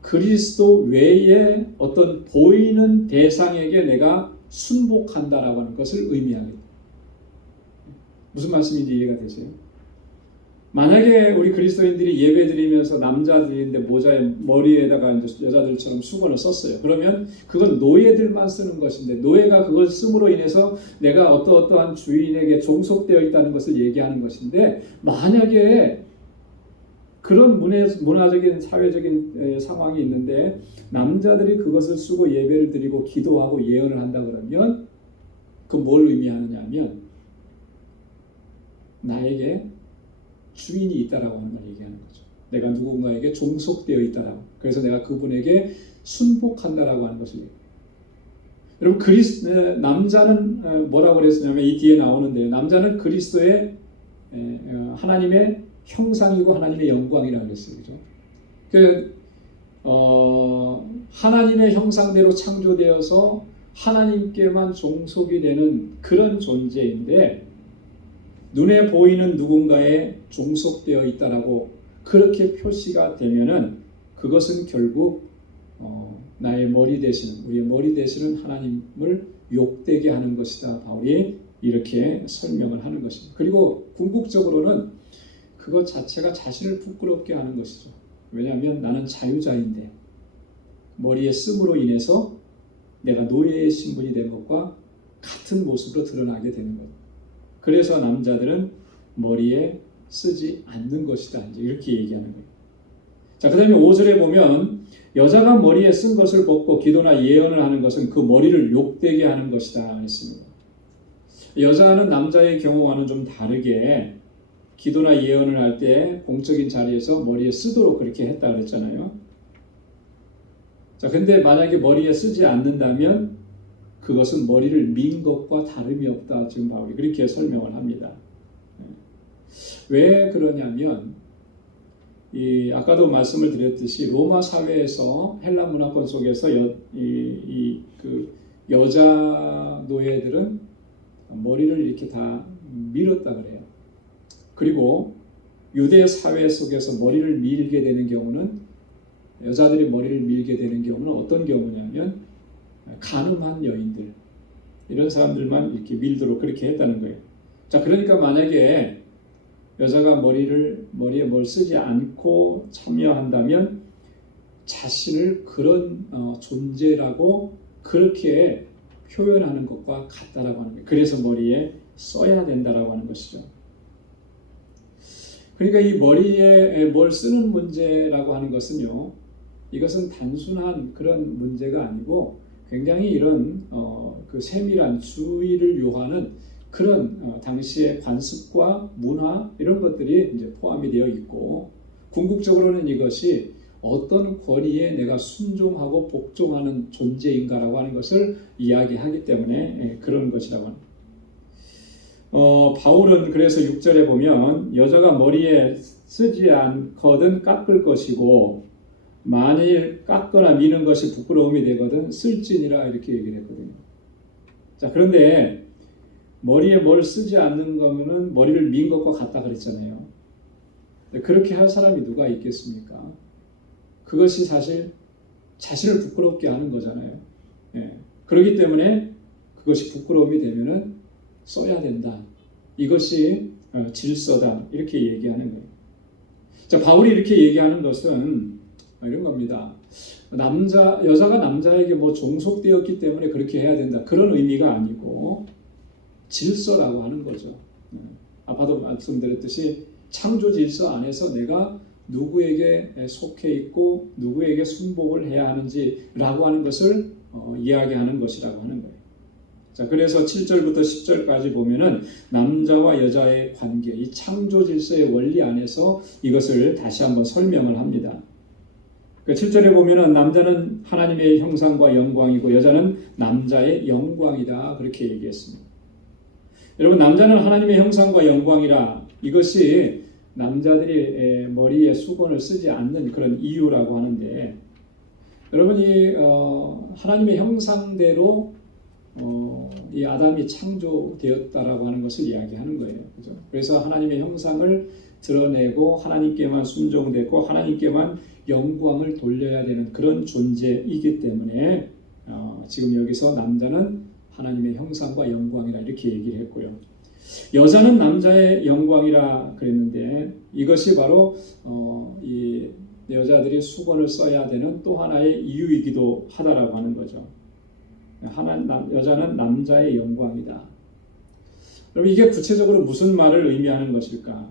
그리스도 외에 어떤 보이는 대상에게 내가 순복한다라고 하는 것을 의미합니다. 무슨 말씀인지 이해가 되세요? 만약에 우리 그리스도인들이 예배드리면서 남자들인데 모자에 머리에다가 이제 여자들처럼 수건을 썼어요. 그러면 그건 노예들만 쓰는 것인데 노예가 그걸 씀으로 인해서 내가 어떠한 주인에게 종속되어 있다는 것을 얘기하는 것인데 만약에 그런 문화적인 사회적인 상황이 있는데 남자들이 그것을 쓰고 예배를 드리고 기도하고 예언을 한다 그러면 그 뭘 의미하느냐 하면 나에게 주인이 있다라고 하는 걸 얘기하는 거죠. 내가 누군가에게 종속되어 있다라고. 그래서 내가 그분에게 순복한다라고 하는 것을 얘기해요. 여러분 남자는 뭐라고 그랬냐면 이 뒤에 나오는데 남자는 그리스도의 하나님의 형상이고 하나님의 영광이라고 그랬어요. 그죠? 하나님의 형상대로 창조되어서 하나님께만 종속이 되는 그런 존재인데 눈에 보이는 누군가에 종속되어 있다라고 그렇게 표시가 되면은 그것은 결국 나의 머리 대신 우리의 머리 대신은 하나님을 욕되게 하는 것이다. 바울이 이렇게 설명을 하는 것입니다. 그리고 궁극적으로는 그것 자체가 자신을 부끄럽게 하는 것이죠. 왜냐하면 나는 자유자인데 머리에 씀으로 인해서 내가 노예의 신분이 된 것과 같은 모습으로 드러나게 되는 것. 그래서 남자들은 머리에 쓰지 않는 것이다. 이제 이렇게 얘기하는 거예요. 자, 그 다음에 5절에 보면 여자가 머리에 쓴 것을 벗고 기도나 예언을 하는 것은 그 머리를 욕되게 하는 것이다 했습니다. 여자는 남자의 경우와는 좀 다르게 기도나 예언을 할 때 공적인 자리에서 머리에 쓰도록 그렇게 했다 그랬잖아요. 자, 근데 만약에 머리에 쓰지 않는다면 그것은 머리를 민 것과 다름이 없다. 지금 바울이 그렇게 설명을 합니다. 왜 그러냐면 아까도 말씀을 드렸듯이 로마 사회에서 헬라 문화권 속에서 여자 노예들은 머리를 이렇게 다 밀었다 그래요. 그리고 유대 사회 속에서 머리를 밀게 되는 경우는, 여자들이 머리를 밀게 되는 경우는 어떤 경우냐면 간음한 여인들, 이런 사람들만 이렇게 밀도록 그렇게 했다는 거예요. 자, 그러니까 만약에 여자가 머리에 뭘 쓰지 않고 참여한다면 자신을 그런 존재라고 그렇게 표현하는 것과 같다라고 하는 거예요. 그래서 머리에 써야 된다라고 하는 것이죠. 그러니까 이 머리에 뭘 쓰는 문제라고 하는 것은요, 이것은 단순한 그런 문제가 아니고 굉장히 이런 그 세밀한 주의를 요하는 그런 당시의 관습과 문화, 이런 것들이 이제 포함이 되어 있고, 궁극적으로는 이것이 어떤 권위에 내가 순종하고 복종하는 존재인가라고 하는 것을 이야기하기 때문에 그런 것이라고 합니다. 바울은 그래서 6절에 보면 여자가 머리에 쓰지 않거든 깎을 것이고 만일 깎거나 미는 것이 부끄러움이 되거든 쓸지니라, 이렇게 얘기를 했거든요. 자, 그런데 머리에 뭘 쓰지 않는 거면은 머리를 민 것과 같다 그랬잖아요. 그렇게 할 사람이 누가 있겠습니까? 그것이 사실 자신을 부끄럽게 하는 거잖아요. 그렇기 때문에 그것이 부끄러움이 되면은 써야 된다. 이것이 질서다. 이렇게 얘기하는 거예요. 자, 바울이 이렇게 얘기하는 것은 이런 겁니다. 여자가 남자에게 뭐 종속되었기 때문에 그렇게 해야 된다, 그런 의미가 아니고 질서라고 하는 거죠. 아까도 말씀드렸듯이 창조 질서 안에서 내가 누구에게 속해 있고 누구에게 순복을 해야 하는지라고 하는 것을 이야기하는 것이라고 하는 거예요. 자, 그래서 7절부터 10절까지 보면은 남자와 여자의 관계, 이 창조 질서의 원리 안에서 이것을 다시 한번 설명을 합니다. 7절에 보면은 남자는 하나님의 형상과 영광이고 여자는 남자의 영광이다, 그렇게 얘기했습니다. 여러분, 남자는 하나님의 형상과 영광이라, 이것이 남자들이 머리에 수건을 쓰지 않는 그런 이유라고 하는데, 여러분이 하나님의 형상대로 이 아담이 창조되었다라고 하는 것을 이야기하는 거예요. 그죠? 그래서 하나님의 형상을 드러내고 하나님께만 순종되고 하나님께만 영광을 돌려야 되는 그런 존재이기 때문에 지금 여기서 남자는 하나님의 형상과 영광이라 이렇게 얘기를 했고요. 여자는 남자의 영광이라 그랬는데 이것이 바로 이 여자들이 수건을 써야 되는 또 하나의 이유이기도 하다라고 하는 거죠. 여자는 남자의 영광이다. 그럼 이게 구체적으로 무슨 말을 의미하는 것일까?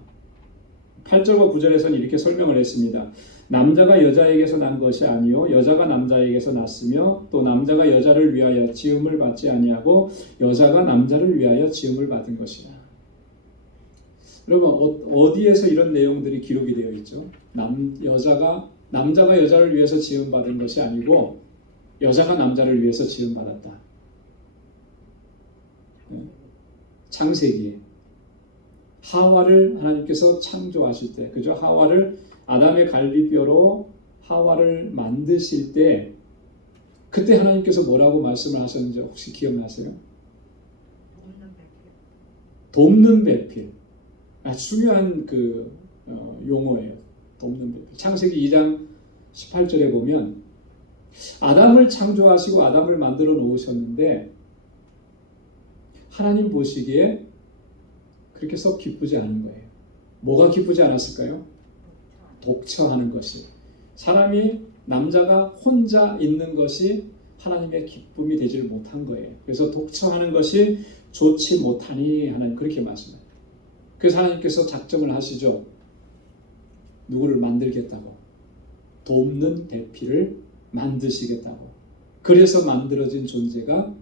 8절과 9절에서는 이렇게 설명을 했습니다. 남자가 여자에게서 난 것이 아니요 여자가 남자에게서 났으며 또 남자가 여자를 위하여 지음을 받지 아니하고 여자가 남자를 위하여 지음을 받은 것이라. 여러분, 어디에서 이런 내용들이 기록이 되어 있죠? 남자가 여자를 위해서 지음 받은 것이 아니고 여자가 남자를 위해서 지음 받았다. 창세기에 하와를 하나님께서 창조하실 때, 그죠? 아담의 갈비뼈로 하와를 만드실 때, 그때 하나님께서 뭐라고 말씀을 하셨는지 혹시 기억나세요? 돕는 배필. 중요한 그 용어예요. 돕는 배필. 창세기 2장 18절에 보면 아담을 창조하시고 아담을 만들어 놓으셨는데 하나님 보시기에 그렇게 썩 기쁘지 않은 거예요. 뭐가 기쁘지 않았을까요? 독처하는 것이. 남자가 혼자 있는 것이 하나님의 기쁨이 되지를 못한 거예요. 그래서 독처하는 것이 좋지 못하니 하나님 그렇게 말씀해요. 그래서 하나님께서 작정을 하시죠. 누구를 만들겠다고. 돕는 배필을 만드시겠다고. 그래서 만들어진 존재가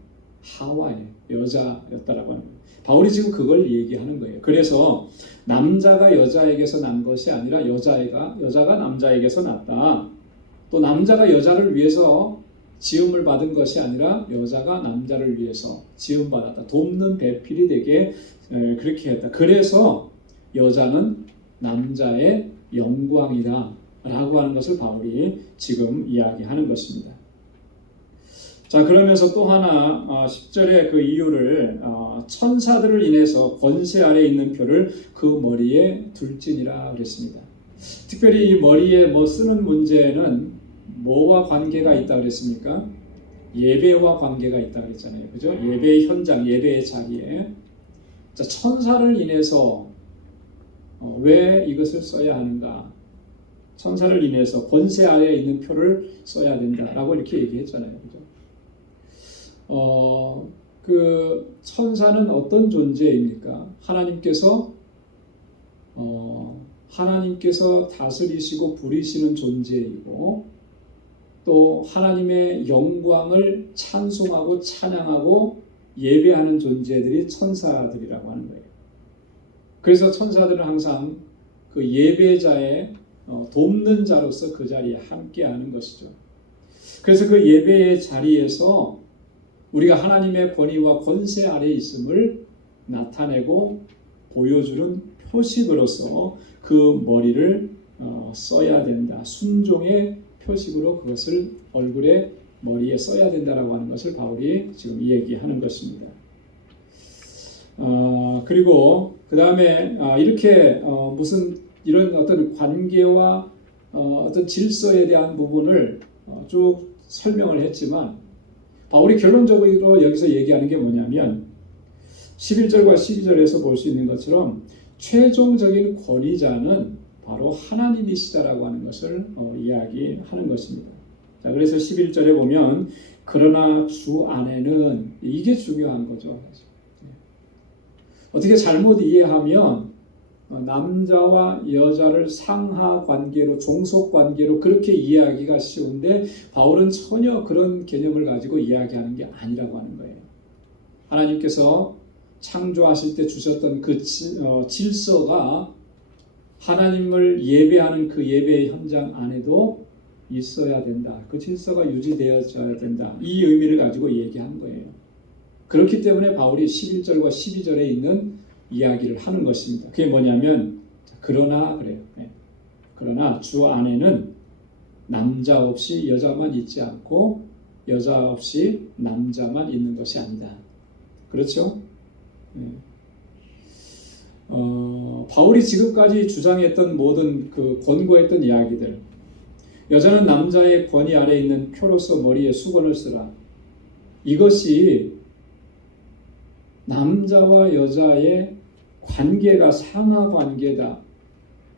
하와의 여자였다라고 하는 거예요. 바울이 지금 그걸 얘기하는 거예요. 그래서 남자가 여자에게서 난 것이 아니라 여자가 남자에게서 났다. 또 남자가 여자를 위해서 지음을 받은 것이 아니라 여자가 남자를 위해서 지음받았다. 돕는 배필이 되게 그렇게 했다. 그래서 여자는 남자의 영광이다 라고 하는 것을 바울이 지금 이야기하는 것입니다. 자, 그러면서 또 하나 10절의 그 이유를 천사들을 인해서 권세 아래 있는 표를 그 머리에 둘지니라 그랬습니다. 특별히 이 머리에 쓰는 문제는 뭐와 관계가 있다 그랬습니까? 예배와 관계가 있다 그랬잖아요. 그죠? 예배의 현장, 예배의 자리에. 자, 천사를 인해서 왜 이것을 써야 하는가? 천사를 인해서 권세 아래에 있는 표를 써야 된다라고 이렇게 얘기했잖아요. 그죠? 그 천사는 어떤 존재입니까? 하나님께서 다스리시고 부리시는 존재이고 또 하나님의 영광을 찬송하고 찬양하고 예배하는 존재들이 천사들이라고 하는 거예요. 그래서 천사들은 항상 그 예배자의 돕는 자로서 그 자리에 함께하는 것이죠. 그래서 그 예배의 자리에서 우리가 하나님의 권위와 권세 아래에 있음을 나타내고 보여주는 표식으로서 그 머리를 써야 된다. 순종의 표식으로 그것을 얼굴에 머리에 써야 된다라고 하는 것을 바울이 지금 얘기하는 것입니다. 그리고 그 다음에 이렇게 무슨 이런 어떤 관계와 어떤 질서에 대한 부분을 쭉 설명을 했지만 바울이 결론적으로 여기서 얘기하는 게 뭐냐면 11절과 12절에서 볼 수 있는 것처럼 최종적인 권위자는 바로 하나님이시다라고 하는 것을 이야기하는 것입니다. 자, 그래서 11절에 보면 그러나 주 안에는 이게 중요한 거죠. 어떻게 잘못 이해하면 남자와 여자를 상하 관계로 종속 관계로 그렇게 이해하기가 쉬운데 바울은 전혀 그런 개념을 가지고 이야기하는 게 아니라고 하는 거예요. 하나님께서 창조하실 때 주셨던 그 질서가 하나님을 예배하는 그 예배의 현장 안에도 있어야 된다. 그 질서가 유지되어져야 된다. 이 의미를 가지고 얘기한 거예요. 그렇기 때문에 바울이 11절과 12절에 있는 이야기를 하는 것입니다. 그게 뭐냐면 그러나 그래요. 네. 그러나 주 안에는 남자 없이 여자만 있지 않고 여자 없이 남자만 있는 것이 아니다. 그렇죠? 네. 바울이 지금까지 주장했던 모든 그 권고했던 이야기들, 여자는 남자의 권위 아래 있는 표로서 머리에 수건을 쓰라. 이것이 남자와 여자의 관계가 상하 관계다.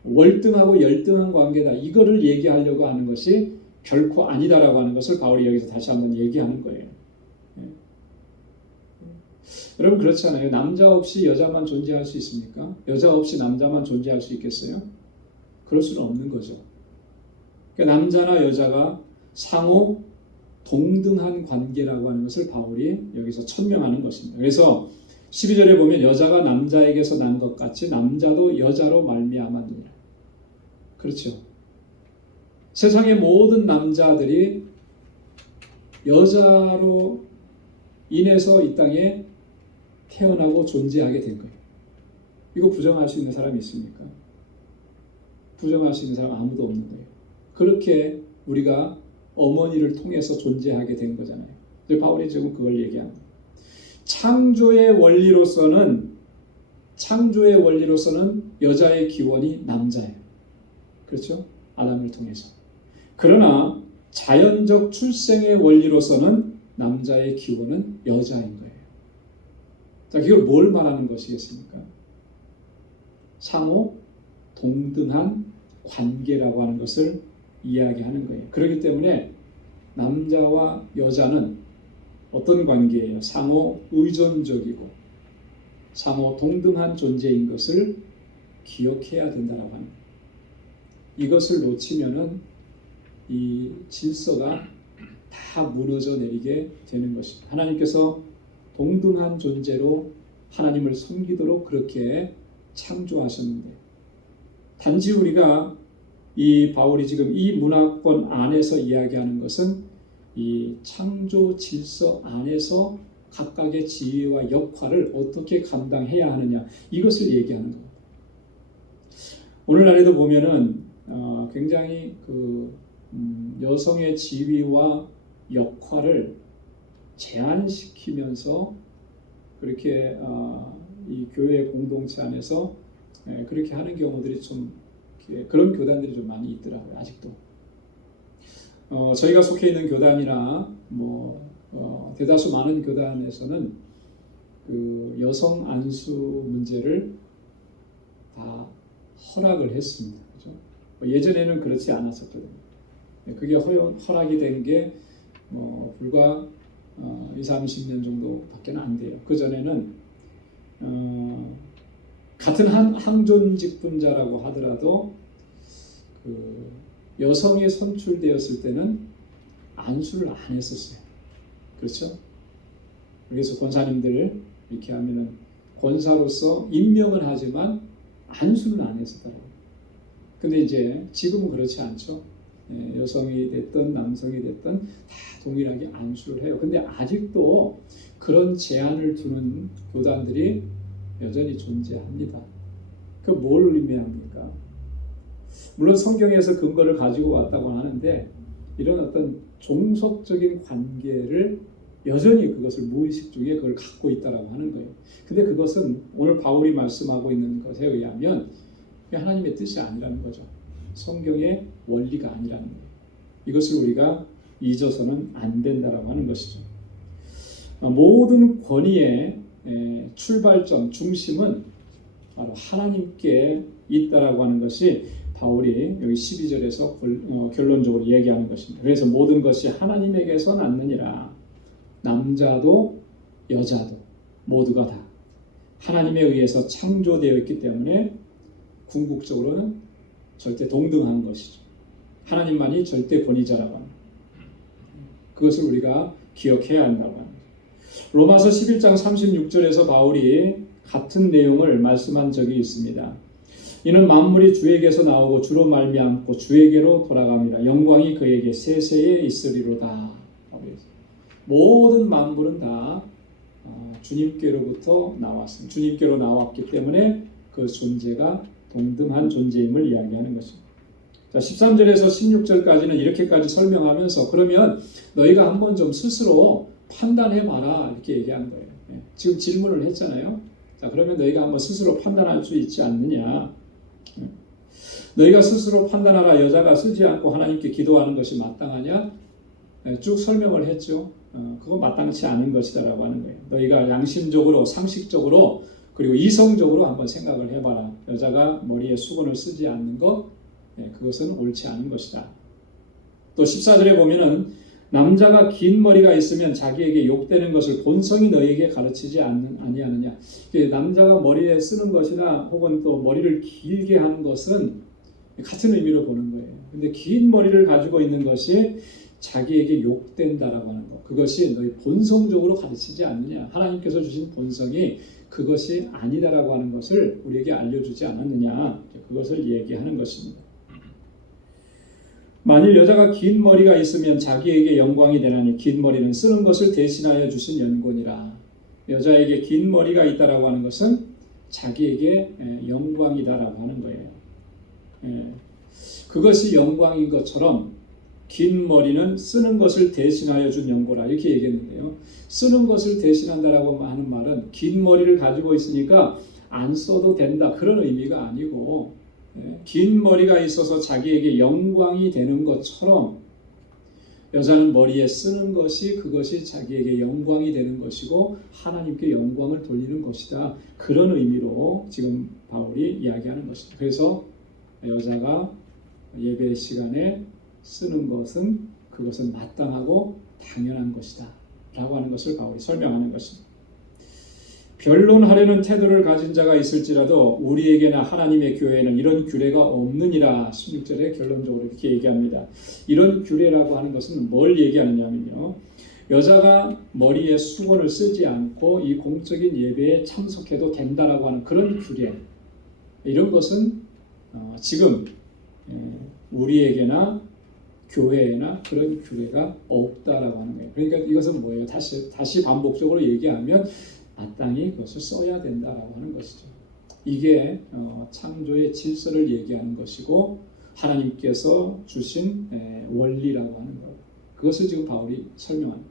월등하고 열등한 관계다. 이거를 얘기하려고 하는 것이 결코 아니다라고 하는 것을 바울이 여기서 다시 한번 얘기하는 거예요. 여러분 그렇잖아요. 남자 없이 여자만 존재할 수 있습니까? 여자 없이 남자만 존재할 수 있겠어요? 그럴 수는 없는 거죠. 그러니까 남자나 여자가 상호 동등한 관계라고 하는 것을 바울이 여기서 천명하는 것입니다. 그래서 12절에 보면 여자가 남자에게서 난 것 같이 남자도 여자로 말미암았느니라. 그렇죠. 세상의 모든 남자들이 여자로 인해서 이 땅에 태어나고 존재하게 된 거예요. 이거 부정할 수 있는 사람이 있습니까? 부정할 수 있는 사람 아무도 없는 거예요. 그렇게 우리가 어머니를 통해서 존재하게 된 거잖아요. 바울이 지금 그걸 얘기하는 거예요. 창조의 원리로서는 여자의 기원이 남자예요. 그렇죠? 아담을 통해서. 그러나 자연적 출생의 원리로서는 남자의 기원은 여자인 거예요. 자, 이걸 뭘 말하는 것이겠습니까? 상호 동등한 관계라고 하는 것을 이야기하는 거예요. 그렇기 때문에 남자와 여자는 어떤 관계예요? 상호 의존적이고 상호 동등한 존재인 것을 기억해야 된다라고 하는 거예요. 이것을 놓치면은 이 질서가 다 무너져 내리게 되는 것입니다. 하나님께서 동등한 존재로 하나님을 섬기도록 그렇게 창조하셨는데 단지 우리가 이 바울이 지금 이 문화권 안에서 이야기하는 것은 이 창조 질서 안에서 각각의 지위와 역할을 어떻게 감당해야 하느냐 이것을 얘기하는 겁니다. 오늘날에도 보면은 굉장히 여성의 지위와 역할을 제한시키면서 그렇게 이 교회 공동체 안에서 그렇게 하는 경우들이 좀 그런 교단들이 좀 많이 있더라고요. 아직도 저희가 속해 있는 교단이나 대다수 많은 교단에서는 그 여성 안수 문제를 다 허락을 했습니다. 그죠? 예전에는 그렇지 않았었거든요. 그게 허락이 된 게 불과 20-30년 정도밖에 안 돼요. 그 전에는 같은 항존 직분자라고 하더라도 그 여성이 선출되었을 때는 안수를 안 했었어요. 그렇죠? 그래서 권사님들 이렇게 하면은 권사로서 임명은 하지만 안수는 안 했었더라고요. 근데 이제 지금은 그렇지 않죠. 여성이 됐든 남성이 됐든 다 동일하게 안수를 해요. 근데 아직도 그런 제한을 두는 교단들이 여전히 존재합니다. 그 뭘 의미합니까? 물론 성경에서 근거를 가지고 왔다고 하는데 이런 어떤 종속적인 관계를 여전히 그것을 무의식 중에 그걸 갖고 있다라고 하는 거예요. 근데 그것은 오늘 바울이 말씀하고 있는 것에 의하면 하나님의 뜻이 아니라는 거죠. 성경의 원리가 아니라는 거예요. 이것을 우리가 잊어서는 안 된다라고 하는 것이죠. 모든 권위의 출발점, 중심은 바로 하나님께 있다라고 하는 것이 바울이 여기 12절에서 결론적으로 얘기하는 것입니다. 그래서 모든 것이 하나님에게서 났느니라. 남자도 여자도 모두가 다 하나님에 의해서 창조되어 있기 때문에 궁극적으로는 절대 동등한 것이죠. 하나님만이 절대 권위자라고 합니다. 그것을 우리가 기억해야 한다고 합니다. 로마서 11장 36절에서 바울이 같은 내용을 말씀한 적이 있습니다. 이는 만물이 주에게서 나오고 주로 말미암고 주에게로 돌아갑니다. 영광이 그에게 세세에 있으리로다. 모든 만물은 다 주님께로부터 나왔습니다. 주님께로 나왔기 때문에 그 존재가 동등한 존재임을 이야기하는 것입니다. 자, 13절에서 16절까지는 이렇게까지 설명하면서 그러면 너희가 한번 좀 스스로 판단해봐라 이렇게 얘기한 거예요. 지금 질문을 했잖아요. 자, 그러면 너희가 한번 스스로 판단할 수 있지 않느냐. 너희가 스스로 판단하라. 여자가 쓰지 않고 하나님께 기도하는 것이 마땅하냐? 쭉 설명을 했죠. 그건 마땅치 않은 것이다라고 하는 거예요. 너희가 양심적으로, 상식적으로 그리고 이성적으로 한번 생각을 해봐라. 여자가 머리에 수건을 쓰지 않는 것, 그것은 옳지 않은 것이다. 또 14절에 보면은 남자가 긴 머리가 있으면 자기에게 욕되는 것을 본성이 너희에게 가르치지 아니하느냐. 남자가 머리에 쓰는 것이나 혹은 또 머리를 길게 하는 것은 같은 의미로 보는 거예요. 근데 긴 머리를 가지고 있는 것이 자기에게 욕된다라고 하는 것. 그것이 너희 본성적으로 가르치지 않느냐. 하나님께서 주신 본성이 그것이 아니다라고 하는 것을 우리에게 알려주지 않았느냐. 그것을 얘기하는 것입니다. 만일 여자가 긴 머리가 있으면 자기에게 영광이 되나니 긴 머리는 쓰는 것을 대신하여 주신 연고니라. 여자에게 긴 머리가 있다라고 하는 것은 자기에게 영광이다라고 하는 거예요. 그것이 영광인 것처럼 긴 머리는 쓰는 것을 대신하여 준 연고라 이렇게 얘기했는데요. 쓰는 것을 대신한다라고 하는 말은 긴 머리를 가지고 있으니까 안 써도 된다 그런 의미가 아니고 긴 머리가 있어서 자기에게 영광이 되는 것처럼 여자는 머리에 쓰는 것이 그것이 자기에게 영광이 되는 것이고 하나님께 영광을 돌리는 것이다. 그런 의미로 지금 바울이 이야기하는 것입니다. 그래서 여자가 예배 시간에 쓰는 것은 그것은 마땅하고 당연한 것이다 라고 하는 것을 바울이 설명하는 것입니다. 변론하려는 태도를 가진 자가 있을지라도 우리에게나 하나님의 교회에는 이런 규례가 없느니라. 16절에 결론적으로 이렇게 얘기합니다. 이런 규례라고 하는 것은 뭘 얘기하느냐면요. 여자가 머리에 수건을 쓰지 않고 이 공적인 예배에 참석해도 된다라고 하는 그런 규례. 이런 것은 지금 우리에게나 교회에나 그런 규례가 없다라고 하는 거예요. 그러니까 이것은 뭐예요? 다시 반복적으로 얘기하면 마땅히 그것을 써야 된다라고 하는 것이죠. 이게 창조의 질서를 얘기하는 것이고 하나님께서 주신 원리라고 하는 것. 그것을 지금 바울이 설명합니다.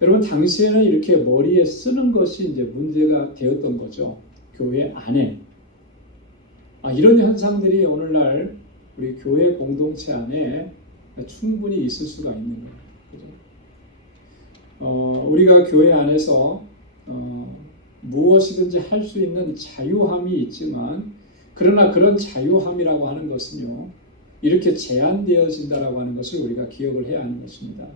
여러분 당시에는 이렇게 머리에 쓰는 것이 이제 문제가 되었던 거죠. 교회 안에. 이런 현상들이 오늘날 우리 교회 공동체 안에 충분히 있을 수가 있는 거예요. 그죠? 우리가 교회 안에서 무엇이든지 할 수 있는 자유함이 있지만 그러나 그런 자유함이라고 하는 것은요 이렇게 제한되어진다라고 하는 것을 우리가 기억을 해야 하는 것입니다.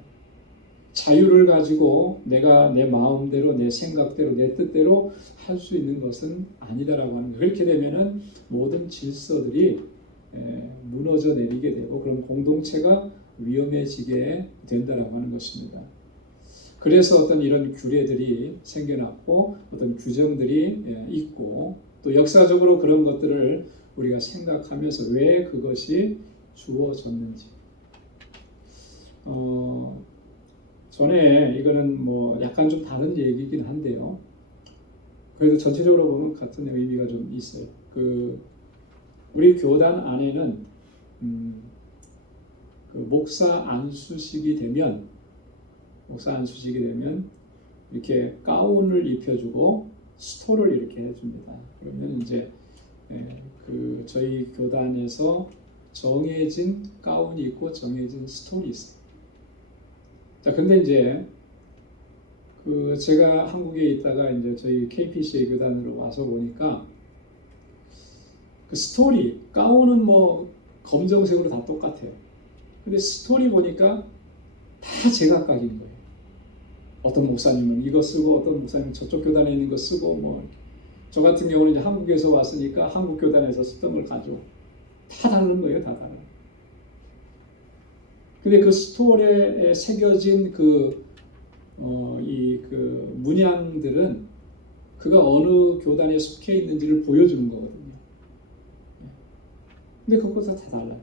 자유를 가지고 내가 내 마음대로 내 생각대로 내 뜻대로 할 수 있는 것은 아니다라고 하는 거예요. 그렇게 되면은 모든 질서들이 무너져 내리게 되고 그런 공동체가 위험해지게 된다라고 하는 것입니다. 그래서 어떤 이런 규례들이 생겨났고 어떤 규정들이 있고 또 역사적으로 그런 것들을 우리가 생각하면서 왜 그것이 주어졌는지 전에 이거는 뭐 약간 좀 다른 얘기긴 한데요. 그래도 전체적으로 보면 같은 의미가 좀 있어요. 우리 교단 안에는 목사 안수식이 되면 이렇게 가운을 입혀주고 스토를 이렇게 해줍니다. 그러면 이제 저희 교단에서 정해진 가운이 있고 정해진 스토리 있어요. 자, 근데 이제 제가 한국에 있다가 이제 저희 KPCA 교단으로 와서 보니까 그 스토리 가운은 뭐 검정색으로 다 똑같아요. 근데 스토리 보니까 다 제각각인 거예요. 어떤 목사님은 이거 쓰고 어떤 목사님은 저쪽 교단에 있는 거 쓰고 뭐 저 같은 경우는 이제 한국에서 왔으니까 한국 교단에서 쓰던 걸 가지고 다 다른 거예요, 다 다른. 근데 그 스토리에 새겨진 문양들은 그가 어느 교단에 속해 있는지를 보여주는 거거든요. 근데 그것도 다 달라요.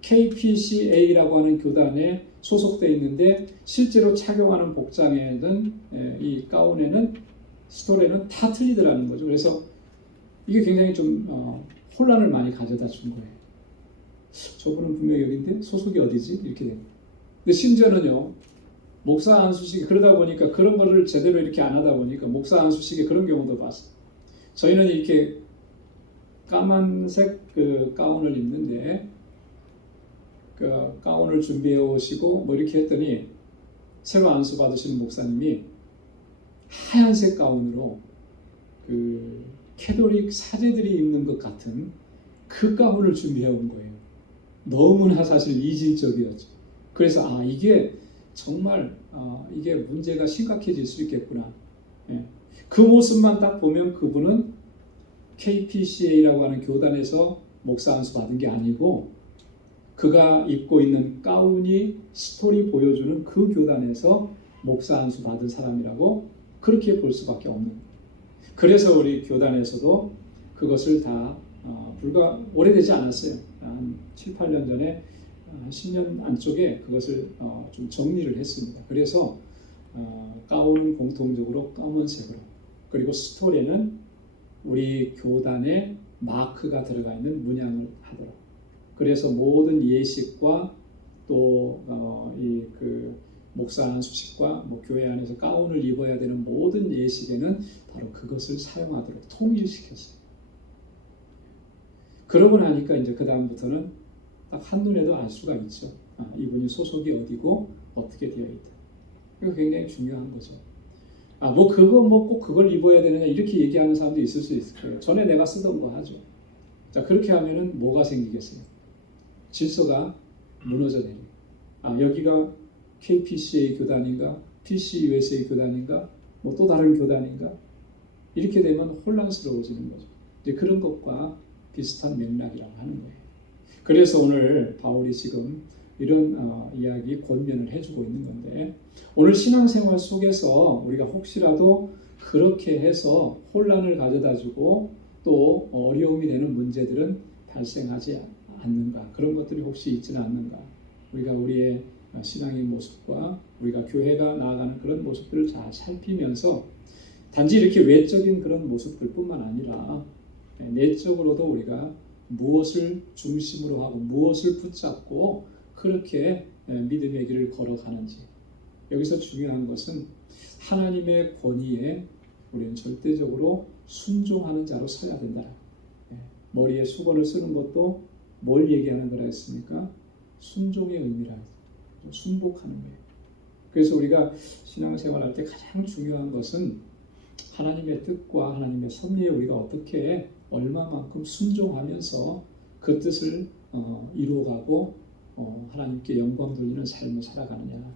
KPCA라고 하는 교단에 소속되어 있는데 실제로 착용하는 복장에는 이 가운에는 스토리는 다 틀리더라는 거죠. 그래서 이게 굉장히 좀 혼란을 많이 가져다 준 거예요. 저분은 분명히 여기인데 소속이 어디지? 이렇게 됩니다. 근데 심지어는요 목사 안수식이 그러다 보니까 그런 거를 제대로 이렇게 안 하다 보니까 목사 안수식에 그런 경우도 봤어요. 저희는 이렇게 까만색 가운을 입는데 그 가운을 준비해 오시고 뭐 이렇게 했더니 새로 안수 받으시는 목사님이 하얀색 가운으로 캐톨릭 사제들이 입는 것 같은 그 가운을 준비해 온 거예요. 너무나 사실 이질적이었죠. 그래서 이게 정말 이게 문제가 심각해질 수 있겠구나. 그 모습만 딱 보면 그분은 KPCA라고 하는 교단에서 목사 안수 받은 게 아니고 그가 입고 있는 가운이 스토리 보여주는 그 교단에서 목사 안수 받은 사람이라고 그렇게 볼 수밖에 없는 거예요. 그래서 우리 교단에서도 그것을 다 불과 오래되지 않았어요. 한 7, 8년 전에 10년 안쪽에 그것을 좀 정리를 했습니다. 그래서 가운은 공통적으로 검은색으로 그리고 스토리는 우리 교단의 마크가 들어가 있는 문양을 하도록 그래서 모든 예식과 또 목사 안수식과 교회 안에서 가운을 입어야 되는 모든 예식에는 바로 그것을 사용하도록 통일시켰어요. 그러고 나니까 이제 그 다음부터는 딱 한눈에도 알 수가 있죠. 이분이 소속이 어디고 어떻게 되어 있다. 이거 굉장히 중요한 거죠. 꼭 그걸 입어야 되느냐 이렇게 얘기하는 사람도 있을 수 있을 거예요. 전에 내가 쓰던 거 하죠. 자, 그렇게 하면은 뭐가 생기겠어요? 질서가 무너져 내려요. 여기가 KPCA 교단인가, PCUSA 교단인가, 뭐 또 다른 교단인가 이렇게 되면 혼란스러워지는 거죠. 이제 그런 것과 비슷한 맥락이라고 하는 거예요. 그래서 오늘 바울이 지금 이런 이야기 권면을 해주고 있는 건데 오늘 신앙생활 속에서 우리가 혹시라도 그렇게 해서 혼란을 가져다주고 또 어려움이 되는 문제들은 발생하지 않는가 그런 것들이 혹시 있지는 않는가 우리가 우리의 신앙의 모습과 우리가 교회가 나아가는 그런 모습들을 잘 살피면서 단지 이렇게 외적인 그런 모습들뿐만 아니라 내적으로도 우리가 무엇을 중심으로 하고 무엇을 붙잡고 그렇게 믿음의 길을 걸어가는지. 여기서 중요한 것은 하나님의 권위에 우리는 절대적으로 순종하는 자로 서야 된다. 머리에 수건을 쓰는 것도 뭘 얘기하는 거라 했습니까? 순종의 의미라. 순복하는 거예요. 그래서 우리가 신앙생활할 때 가장 중요한 것은 하나님의 뜻과 하나님의 섭리에 우리가 어떻게 얼마만큼 순종하면서 그 뜻을 이루어가고 하나님께 영광 돌리는 삶을 살아가느냐라고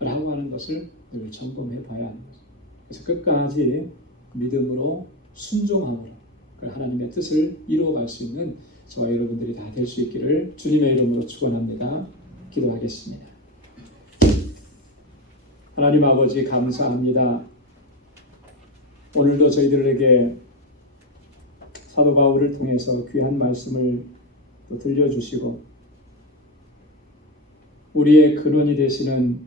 하는 것을 늘 점검해 봐야 하는 거죠. 그래서 끝까지 믿음으로 순종함으로 하나님의 뜻을 이루어갈 수 있는 저와 여러분들이 다 될 수 있기를 주님의 이름으로 축원합니다. 기도하겠습니다. 하나님 아버지 감사합니다. 오늘도 저희들에게 사도 바울을 통해서 귀한 말씀을 또 들려주시고 우리의 근원이 되시는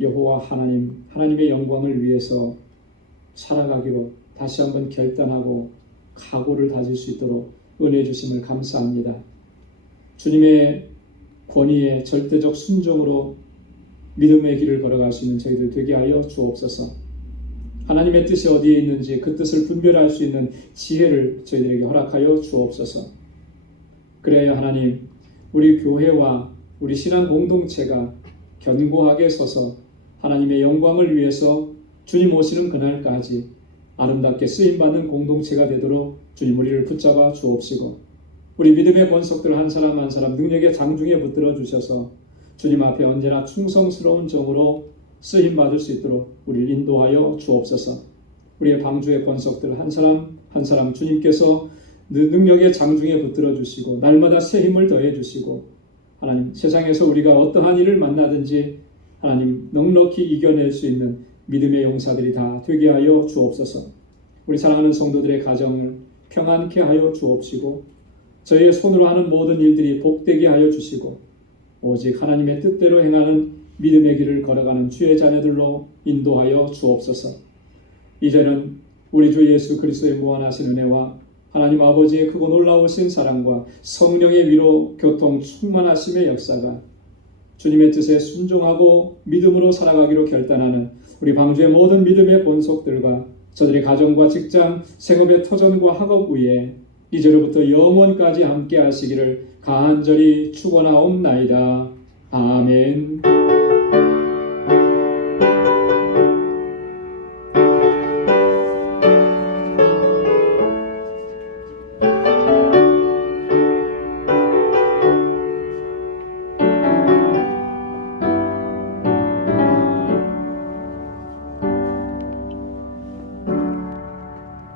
여호와 하나님의 영광을 위해서 살아가기로 다시 한번 결단하고 각오를 다질 수 있도록 은혜 주심을 감사합니다. 주님의 권위에 절대적 순종으로 믿음의 길을 걸어갈 수 있는 저희들 되게 하여 주옵소서. 하나님의 뜻이 어디에 있는지 그 뜻을 분별할 수 있는 지혜를 저희들에게 허락하여 주옵소서. 그래야 하나님, 우리 교회와 우리 신앙 공동체가 견고하게 서서 하나님의 영광을 위해서 주님 오시는 그날까지 아름답게 쓰임받는 공동체가 되도록 주님 우리를 붙잡아 주옵시고 우리 믿음의 권속들 한 사람 한 사람 능력의 장중에 붙들어 주셔서 주님 앞에 언제나 충성스러운 정으로 쓰임받을 수 있도록 우리를 인도하여 주옵소서. 우리의 방주의 권속들 한 사람 한 사람 주님께서 능력의 장중에 붙들어 주시고 날마다 새 힘을 더해 주시고 하나님 세상에서 우리가 어떠한 일을 만나든지 하나님 넉넉히 이겨낼 수 있는 믿음의 용사들이 다 되게 하여 주옵소서. 우리 사랑하는 성도들의 가정을 평안케 하여 주옵시고 저희의 손으로 하는 모든 일들이 복되게 하여 주시고 오직 하나님의 뜻대로 행하는 믿음의 길을 걸어가는 주의 자녀들로 인도하여 주옵소서. 이제는 우리 주 예수 그리스도의 무한하신 은혜와 하나님 아버지의 크고 놀라우신 사랑과 성령의 위로 교통 충만하심의 역사가 주님의 뜻에 순종하고 믿음으로 살아가기로 결단하는 우리 방주의 모든 믿음의 본속들과 저들의 가정과 직장, 생업의 터전과 학업 위에 이제로부터 영원까지 함께 하시기를 간절히 축원하옵나이다. 아멘.